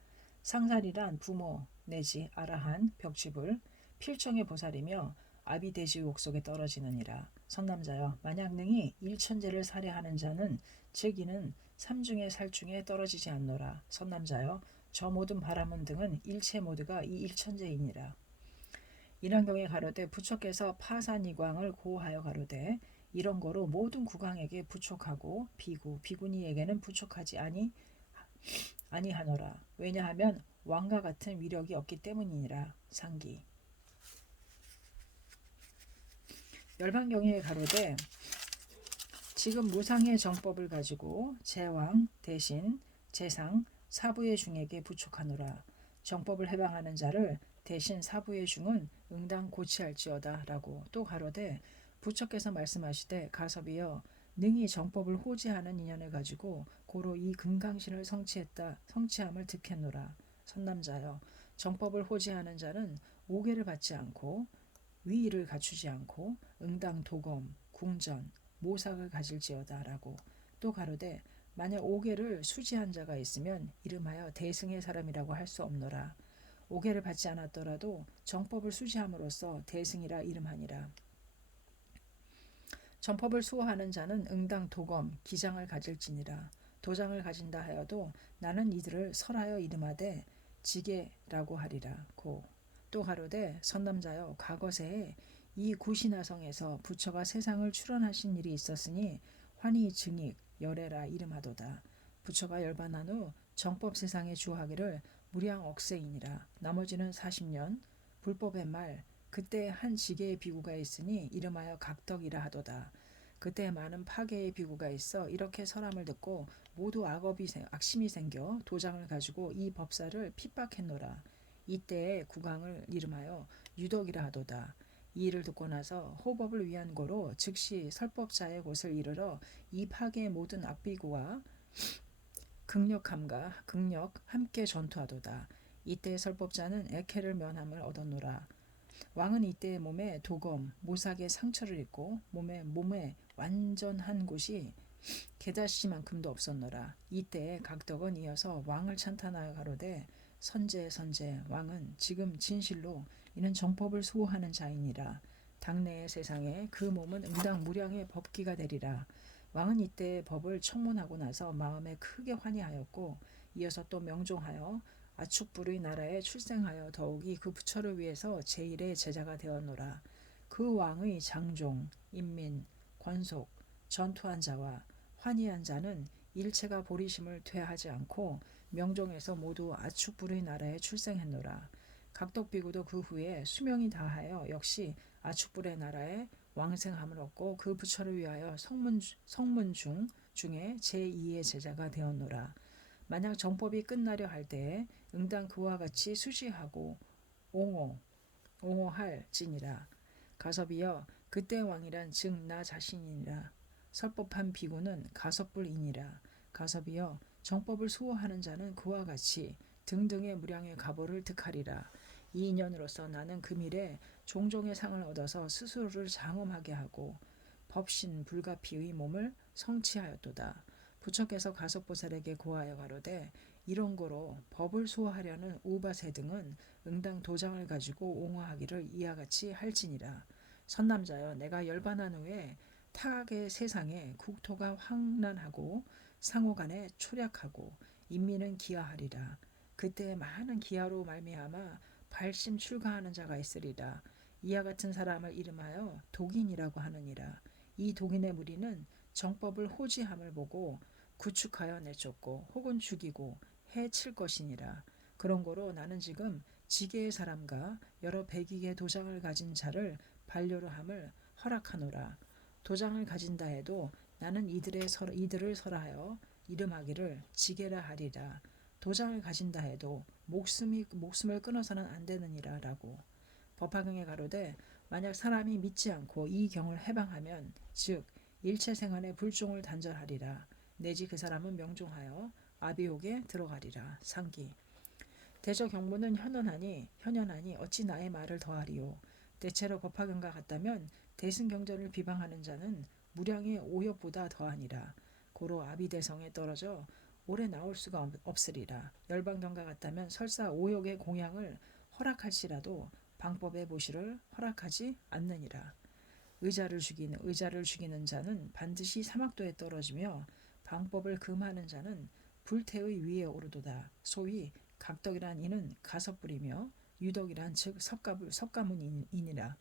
상살이란 부모 내지 아라한 벽집을 필정의 보살이며 아비대지옥 속에 떨어지느니라. 선남자여 만약 능히 일천제를 살해하는 자는 즉 이는 삼중의 살중에 떨어지지 않노라. 선남자여 저 모든 바라문 등은 일체 모두가 이 일천제이니라. 이란경에 가로되 부처께서 파산이광을 고하여 가로되 이런 거로 모든 국왕에게 부촉하고 비구니에게는 부촉하지 아니하노라. 왜냐하면 왕과 같은 위력이 없기 때문이니라. 상기 열반경에 가로되 지금 무상의 정법을 가지고 제왕 대신 제상 사부의 중에게 부촉하노라. 정법을 해방하는 자를 대신 사부의 중은 응당 고치할지어다 라고. 또 가로되 부처께서 말씀하시되 가섭이여 능히 정법을 호지하는 인연을 가지고 고로 이 금강신을 성취함을 득했노라. 선남자여 정법을 호지하는 자는 오계를 받지 않고 위의를 갖추지 않고 응당 도검 궁전 모삭을 가질지어다 라고. 또 가로되 만약 오계를 수지한 자가 있으면 이름하여 대승의 사람이라고 할 수 없노라. 오계를 받지 않았더라도 정법을 수지함으로써 대승이라 이름하니라. 정법을 수호하는 자는 응당 도검 기장을 가질지니라. 도장을 가진다 하여도 나는 이들을 설하여 이름하되 지게라고 하리라. 고 또 가로되 선남자여 과거세에 이 구시나성에서 부처가 세상을 출원하신 일이 있었으니 환희 증익 열애라 이름하도다. 부처가 열반한 후 정법 세상에 주하기를 무량 억세이니라. 나머지는 40년 불법의 말 그때 한 지계의 비구가 있으니 이름하여 각덕이라 하도다. 그때 많은 파괴의 비구가 있어 이렇게 설함을 듣고 모두 악심이 생겨 도장을 가지고 이 법사를 핍박했노라. 이때의 국왕을 이름하여 유덕이라 하도다. 이 일을 듣고 나서 호법을 위한 고로 즉시 설법자의 곳을 이르러 이 파괴의 모든 악비구와 극력 함께 전투하도다. 이때 설법자는 애케를 면함을 얻었노라. 왕은 이때 몸에 도검, 모삭의 상처를 입고 몸에 완전한 곳이 게다시만큼도 없었노라. 이때 각덕은 이어서 왕을 찬탄하여 가로되 선제 왕은 지금 진실로 이는 정법을 수호하는 자이니라. 당내의 세상에 그 몸은 응당무량의 법기가 되리라. 왕은 이때 법을 청문하고 나서 마음에 크게 환희하였고 이어서 또 명종하여 아축부의 나라에 출생하여 더욱이 그 부처를 위해서 제1의 제자가 되었노라. 그 왕의 장종, 인민, 권속, 전투한 자와 환희한 자는 일체가 보리심을 퇴하지 않고 명종에서 모두 아축부의 나라에 출생했노라. 각덕비구도 그 후에 수명이 다하여 역시 아축불의 나라에 왕생함을 얻고 그 부처를 위하여 성문중 중에 제2의 제자가 되었노라. 만약 정법이 끝나려 할 때에 응당 그와 같이 수시하고 옹호할지니라. 가섭이여 그때 왕이란 즉 나 자신이니라. 설법한 비구는 가섭불이니라. 가섭이여 정법을 수호하는 자는 그와 같이 등등의 무량의 가보를 득하리라. 이 인연으로서 나는 금일에 종종의 상을 얻어서 스스로를 장엄하게 하고 법신 불가피의 몸을 성취하였도다. 부처께서 가섭보살에게 고하여 가로되 이런 거로 법을 수호하려는 우바세 등은 응당 도장을 가지고 옹호하기를 이와 같이 할지니라. 선남자여 내가 열반한 후에 타악의 세상에 국토가 황란하고 상호간에 초략하고 인민은 기하하리라. 그때 많은 기하로 말미암아 발심 출가하는 자가 있으리라. 이와 같은 사람을 이름하여 독인이라고 하느니라. 이 독인의 무리는 정법을 호지함을 보고 구축하여 내쫓고 혹은 죽이고 해칠 것이니라. 그런 거로 나는 지금 지계의 사람과 여러 백익의 도장을 가진 자를 반려로 함을 허락하노라. 도장을 가진다 해도 나는 이들을 설하여 이름하기를 지계라 하리라. 도장을 가진다 해도 목숨을 끊어서는 안 되느니라 라고. 법화경에 가로되 만약 사람이 믿지 않고 이 경을 해방하면 즉 일체 생활의 불종을 단절하리라. 내지 그 사람은 명종하여 아비옥에 들어가리라. 상기. 대저 경무는 현연하니 어찌 나의 말을 더하리요. 대체로 법화경과 같다면 대승경전을 비방하는 자는 무량의 오역보다 더하니라. 고로 아비대성에 떨어져 오래 나올 수가 없으리라. 열방경과 같다면 설사 오역의 공양을 허락할지라도 방법의 보시를 허락하지 않느니라. 의자를 죽이는 자는 반드시 사막도에 떨어지며 방법을 금하는 자는 불태의 위에 오르도다. 소위 각덕이란 이는 가섭불이며 유덕이란 즉 석가문이니라.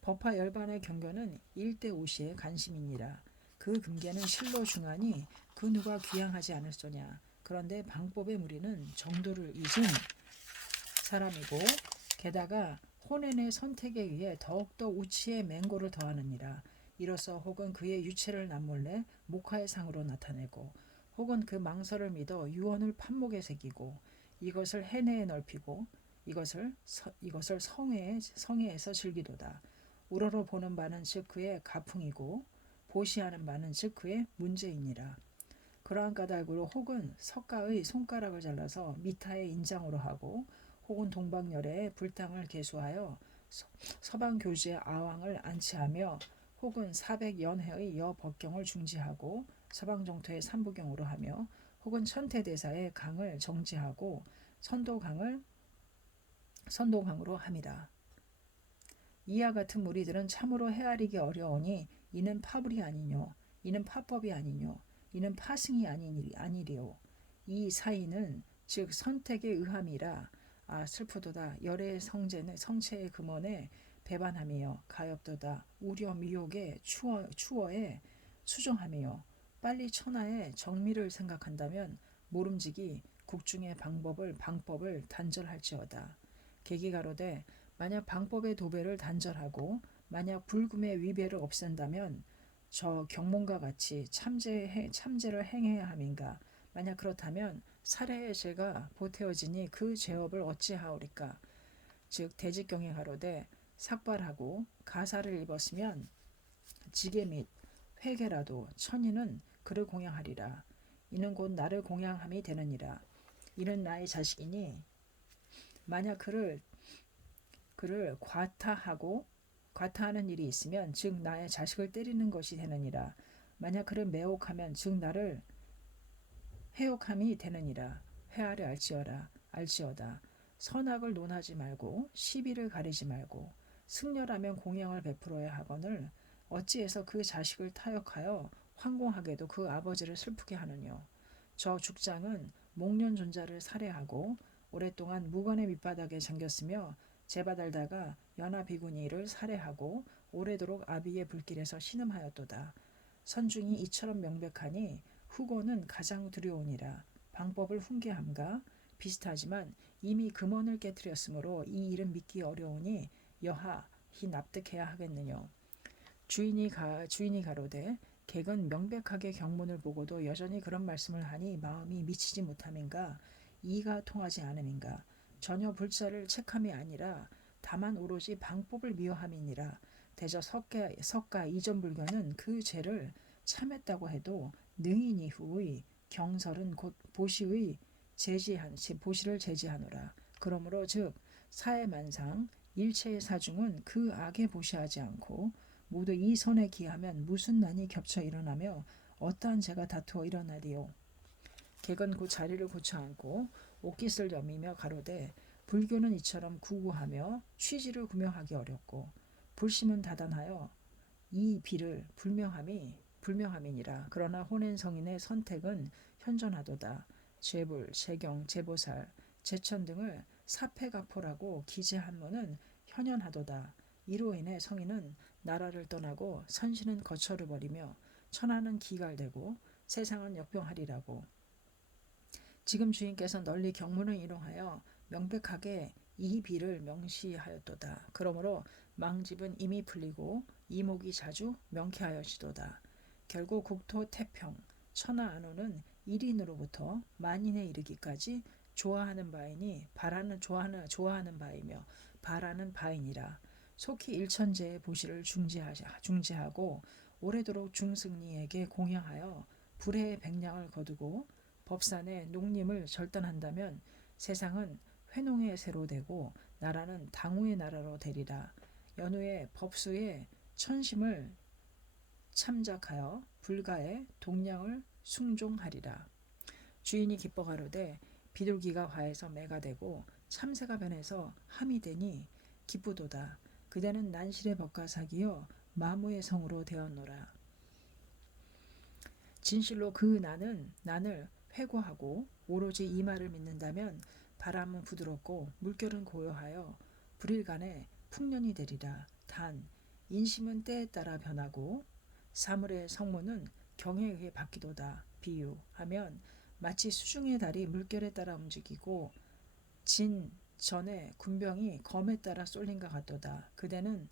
법화 열반의 경견은 일대오시의 간심이니라. 그 금계는 실로 중하니 그 누가 귀양하지 않을소냐. 그런데 방법의 무리는 정도를 잊은 사람이고 게다가 혼연의 선택에 의해 더욱더 우치의 맹고를 더하느니라. 이로써 혹은 그의 유체를 남몰래 목화의 상으로 나타내고 혹은 그 망설을 믿어 유언을 판목에 새기고 이것을 해내에 넓히고 이것을 성회에서 즐기도다. 우러러 보는 바는 즉 그의 가풍이고 보시하는 바는 즉 그의 문제이니라. 그러한 까닭으로 혹은 석가의 손가락을 잘라서 미타의 인장으로 하고 혹은 동방열에 불당을 계수하여 서방교주의 아왕을 안치하며 혹은 400연회의 여법경을 중지하고 서방정토의 삼부경으로 하며 혹은 천태대사의 강을 정지하고 선도강으로 함이라. 이와 같은 무리들은 참으로 헤아리기 어려우니 이는 파불이 아니뇨 이는 파법이 아니뇨 이는 파승이 아니리오. 이 사이는 즉 선택의 의함이라. 슬프도다. 열의 성체의 금원에 배반함이요 가엾도다. 우려 미혹의 추워에 수정함이요 빨리 천하의 정미를 생각한다면 모름지기 국중의 방법을 단절할지어다. 계기가로되 만약 방법의 도배를 단절하고 만약 불금의 위배를 없앤다면 저 경몽과 같이 참제를 행해야 함인가. 만약 그렇다면 살해의 죄가 보태어지니 그 죄업을 어찌하오리까. 즉 대직경에 가로되 삭발하고 가사를 입었으면 지게 및 회개라도 천인은 그를 공양하리라. 이는 곧 나를 공양함이 되느니라. 이는 나의 자식이니 만약 그를 과타하는 일이 있으면 즉 나의 자식을 때리는 것이 되느니라. 만약 그를 매혹하면 즉 나를 해욕함이 되느니라. 회하려 알지어다. 선악을 논하지 말고 시비를 가리지 말고 승려라면 공양을 베풀어야 하거늘 어찌해서 그 자식을 타협하여 황공하게도 그 아버지를 슬프게 하느뇨. 저 죽장은 목련 존자를 살해하고 오랫동안 무관의 밑바닥에 잠겼으며 제바달다가 연하 비구니를 살해하고 오래도록 아비의 불길에서 신음하였도다. 선중이 이처럼 명백하니 후고는 가장 두려우니라. 방법을 훈계함과 비슷하지만 이미 금원을 깨뜨렸으므로 이 일은 믿기 어려우니 여하 히 납득해야 하겠느뇨. 주인이 가로되 객은 명백하게 경문을 보고도 여전히 그런 말씀을 하니 마음이 미치지 못함인가 이가 통하지 않음인가. 전혀 불자를 책함이 아니라 다만 오로지 방법을 미워함이니라. 대저 석가 이전 불교는 그 죄를 참했다고 해도 능인 이후의 경설은 곧 보시를 제지하노라. 그러므로 즉 사해만상 일체의 사중은 그 악에 보시하지 않고 모두 이 선에 기하면 무슨 난이 겹쳐 일어나며 어떠한 죄가 다투어 일어나리요. 객은 곧 자리를 고쳐 앉고 옷깃을 여미며 가로되 불교는 이처럼 구구하며 취지를 구명하기 어렵고 불심은 다단하여 이 비를 불명함이니라. 그러나 혼인 성인의 선택은 현존하도다. 제불, 제경, 제보살, 제천 등을 사패가포라고 기재한모는 현현하도다. 이로 인해 성인은 나라를 떠나고 선신은 거처를 버리며 천하는 기갈되고 세상은 역병하리라고. 지금 주인께서 널리 경문을 이용하여 명백하게 이 비를 명시하였도다. 그러므로 망집은 이미 풀리고 이목이 자주 명쾌하여지도다. 결국 국토 태평, 천하 안호는 1인으로부터 만인에 이르기까지 좋아하는 바이니 좋아하는 바이며 바라는 바이니라. 속히 일천재의 보시를 중지하고 오래도록 중승리에게 공양하여 불의의 백량을 거두고 법산의 농림을 절단한다면 세상은 회농의 세로 되고 나라는 당우의 나라로 되리라. 연후에 법수의 천심을 참작하여 불가의 동량을 숭종하리라. 주인이 기뻐 가로되 비둘기가 화해서 매가 되고 참새가 변해서 함이 되니 기쁘도다. 그대는 난실의 법과 사기여 마무의 성으로 되었노라. 진실로 그 난을 회고하고 오로지 이 말을 믿는다면 바람은 부드럽고 물결은 고요하여 불일간에 풍년이 되리라. 단 인심은 때에 따라 변하고 사물의 성모는 경에 의해 바뀌도다. 비유하면 마치 수중의 달이 물결에 따라 움직이고 진 전에 군병이 검에 따라 쏠린것 같도다. 그대는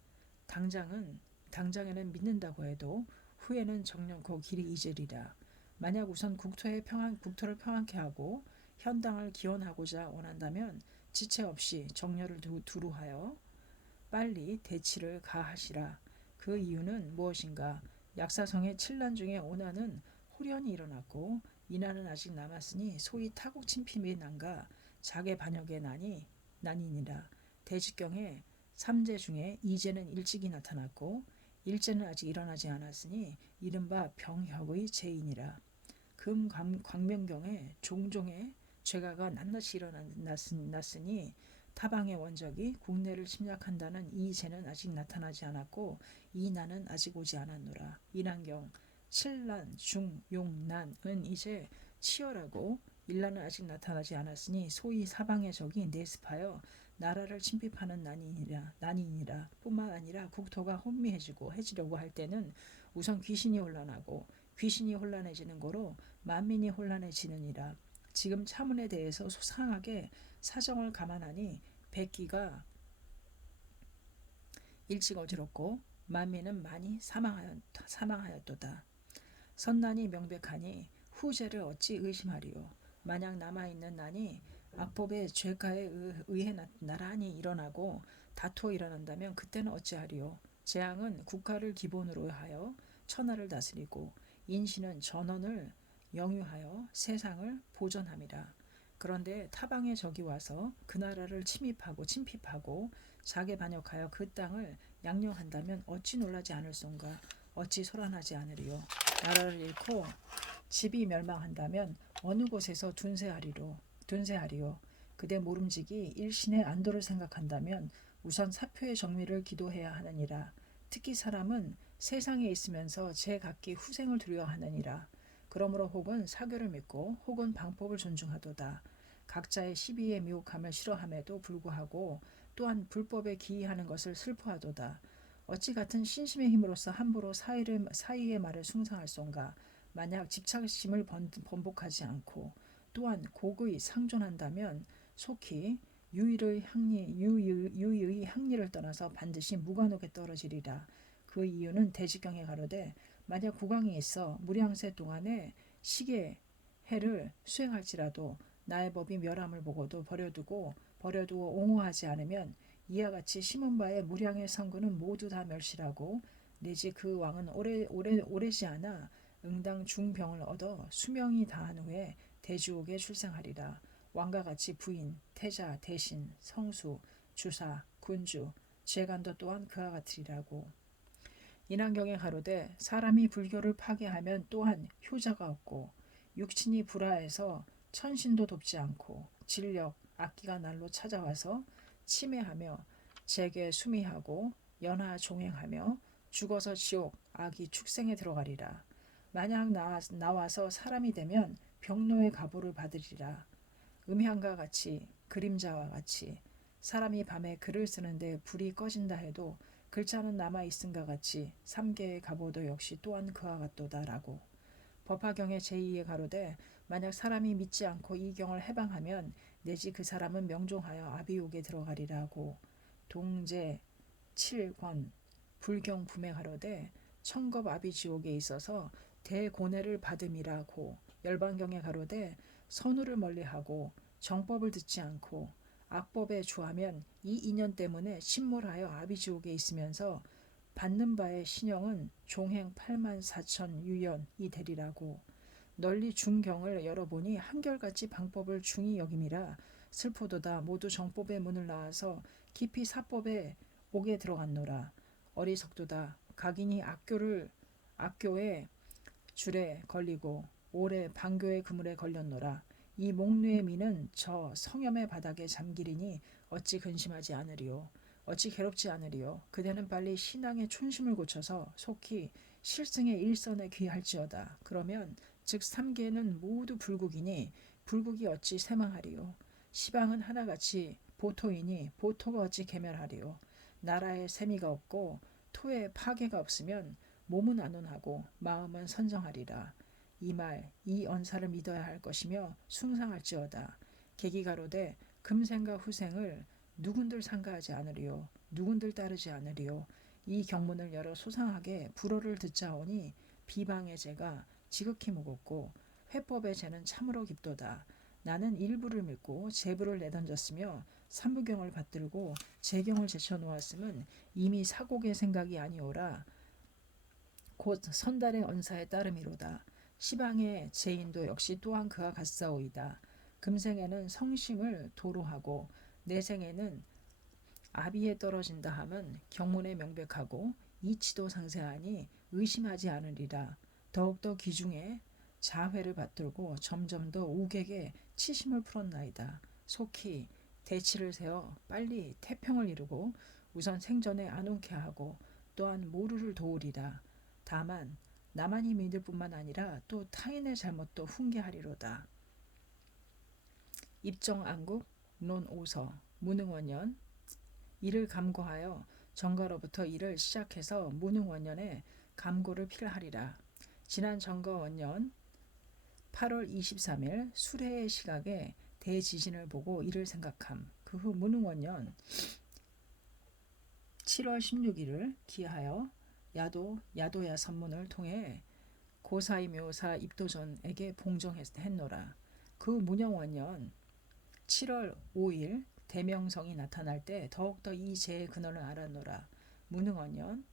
당장에는 믿는다고 해도 후에는 정령코 길이 잊으리라. 만약 우선 국토를 평안케 하고 현당을 기원하고자 원한다면 지체 없이 정려를 두루하여 빨리 대치를 가하시라. 그 이유는 무엇인가? 약사성의 7난 중에 오난은 호련히 일어났고 이난은 아직 남았으니 소위 타국 침피 및 난과 자개 반역의 난이니라. 대직경의 3제 중에 2제는 일찍이 나타났고 1제는 아직 일어나지 않았으니 이른바 병혁의 제인이라. 금 광명경에 종종의 죄가가 낱낱이 일어났으니 타방의 원적이 국내를 침략한다는 이 죄는 아직 나타나지 않았고 이 난은 아직 오지 않았노라. 이난경 7난 중용난은 이제 치열하고 일난은 아직 나타나지 않았으니 소위 사방의 적이 내습하여 나라를 침입하는 난이니라. 뿐만 아니라 국토가 혼미해지려고 할 때는 우선 귀신이 혼란하고 귀신이 혼란해지는 거로 만민이 혼란해지느니라. 지금 차문에 대해서 소상하게 사정을 감안하니 백기가 일찍 어지럽고 만민은 많이 사망하였도다. 선난이 명백하니 후제를 어찌 의심하리요. 만약 남아있는 난이 악법의 죄가에 의해 나란히 일어나고 다투어 일어난다면 그때는 어찌하리요. 재앙은 국가를 기본으로 하여 천하를 다스리고 인신은 전원을 영유하여 세상을 보전함이라. 그런데 타방의 적이 와서 그 나라를 침핍하고 자게 반역하여 그 땅을 양령한다면 어찌 놀라지 않을손가. 어찌 소란하지 않으리요. 나라를 잃고 집이 멸망한다면 어느 곳에서 둔세하리요. 그대 모름지기 일신의 안도를 생각한다면 우선 사표의 정리를 기도해야 하느니라. 특히 사람은 세상에 있으면서 제각기 후생을 두려워하느니라. 그러므로 혹은 사교를 믿고 혹은 방법을 존중하도다. 각자의 시비의 미혹함을 싫어함에도 불구하고 또한 불법에 기이하는 것을 슬퍼하도다. 어찌 같은 신심의 힘으로써 함부로 사이의 말을 숭상할손가. 만약 집착심을 번복하지 않고 또한 곡의 상존한다면 속히 유의의 향리를 떠나서 반드시 무관옥에 떨어지리라. 그 이유는 대지경에 가로되 만약 국왕이 있어 무량세 동안에 시계 해를 수행할지라도 나의 법이 멸함을 보고도 버려두고 옹호하지 않으면 이와 같이 심은 바의 무량의 성군은 모두 다 멸시라고 내지 그 왕은 오래지 않아 응당 중병을 얻어 수명이 다한 후에 대주옥에 출생하리라. 왕과 같이 부인, 태자, 대신, 성수, 주사, 군주, 재간도 또한 그와 같으리라고. 인왕경에 가로되 사람이 불교를 파괴하면 또한 효자가 없고 육친이 불화해서 천신도 돕지 않고 진력, 악기가 날로 찾아와서 침해하며 재계 수미하고 연하 종행하며 죽어서 지옥, 악이 축생에 들어가리라. 만약 나와서 사람이 되면 병노의 가보를 받으리라. 음향과 같이 그림자와 같이 사람이 밤에 글을 쓰는데 불이 꺼진다 해도 글자는 남아있음과 같이 삼계의 가보도 역시 또한 그와 같도다라고. 법화경의 제2의 가로되 만약 사람이 믿지 않고 이 경을 해방하면 내지 그 사람은 명종하여 아비옥에 들어가리라고. 동제 7권 불경 부매 가로되 청겁 아비지옥에 있어서 대고뇌를 받음이라고. 열반경에 가로되 선우를 멀리하고 정법을 듣지 않고 악법에 주하면 이 인연 때문에 침몰하여 아비지옥에 있으면서 받는 바의 신형은 종행 8만 4천 유연이 되리라고. 널리 중경을 열어보니 한결같이 방법을 중히 여김이라. 슬프도다. 모두 정법의 문을 나와서 깊이 사법의 옥에 들어갔노라. 어리석도다. 각인이 악교의 줄에 걸리고 오래 방교의 그물에 걸렸노라. 이 목류의 미는 저 성염의 바닥에 잠기리니 어찌 근심하지 않으리요. 어찌 괴롭지 않으리요. 그대는 빨리 신앙의 촌심을 고쳐서 속히 실승의 일선에 귀할지어다. 그러면 즉 삼계는 모두 불국이니 불국이 어찌 쇠망하리요. 시방은 하나같이 보토이니 보토가 어찌 개멸하리요. 나라에 세미가 없고 토에 파괴가 없으면 몸은 안온하고 마음은 선정하리라. 이 말, 이 언사를 믿어야 할 것이며 숭상할지어다. 계기가로되 금생과 후생을 누군들 상가하지 않으리요. 누군들 따르지 않으리요. 이 경문을 열어 소상하게 불어를 듣자오니 비방의 죄가 지극히 무겁고 회법의 죄는 참으로 깊도다. 나는 일부를 믿고 제부를 내던졌으며 삼부경을 받들고 재경을 제쳐놓았음은 이미 사곡의 생각이 아니오라. 곧 선달의 언사에 따름이로다. 시방의 제인도 역시 또한 그와 같사오이다. 금생에는 성심을 도로하고 내생에는 아비에 떨어진다 함은 경문에 명백하고 이치도 상세하니 의심하지 않으리라. 더욱더 기중에 자회를 받들고 점점 더 우객에 치심을 풀었나이다. 속히 대치를 세워 빨리 태평을 이루고 우선 생전에 안온케 하고 또한 모루를 도우리라. 다만 나만이 믿을 뿐만 아니라 또 타인의 잘못도 훈계하리로다. 입정안국 논오서 무능원년 이를 감고하여 정가로부터 이를 시작해서 무능원년에 감고를 필하리라. 지난 정거원년 8월 23일 수레의 시각에 대지진을 보고 이를 생각함. 그 후 무능원년 7월 16일을 기하여 야도야 선문을 통해 고사의 묘사 입도전에게 봉정했노라. 그 문영원년 7월 5일 대명성이 나타날 때 더욱더 이 제의 근원을 알았노라. 문흥원년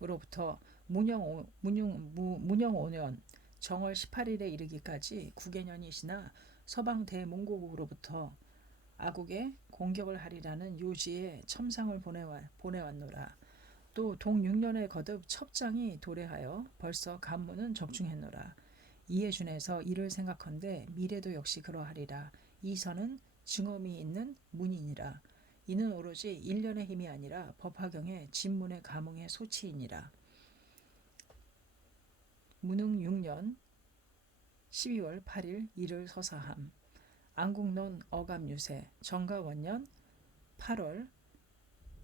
으로부터 문영 5년 정월 18일에 이르기까지 9개년이 지나 서방 대몽고국으로부터 아국에 공격을 하리라는 요지의 첨상을 보내왔노라. 또 동 6년에 거듭 첩장이 도래하여 벌써 간문은 적중했노라. 이에 준해서 이를 생각컨대 미래도 역시 그러하리라. 이 선은 증엄이 있는 문이니라. 이는 오로지 일련의 힘이 아니라 법화경의 진문의 감흥의 소치이니라. 문흥 6년 12월 8일 이를 서사함. 안국론 어감유세 정가원년 8월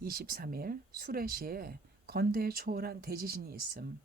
23일 수레시에 건대에 초월한 대지진이 있음.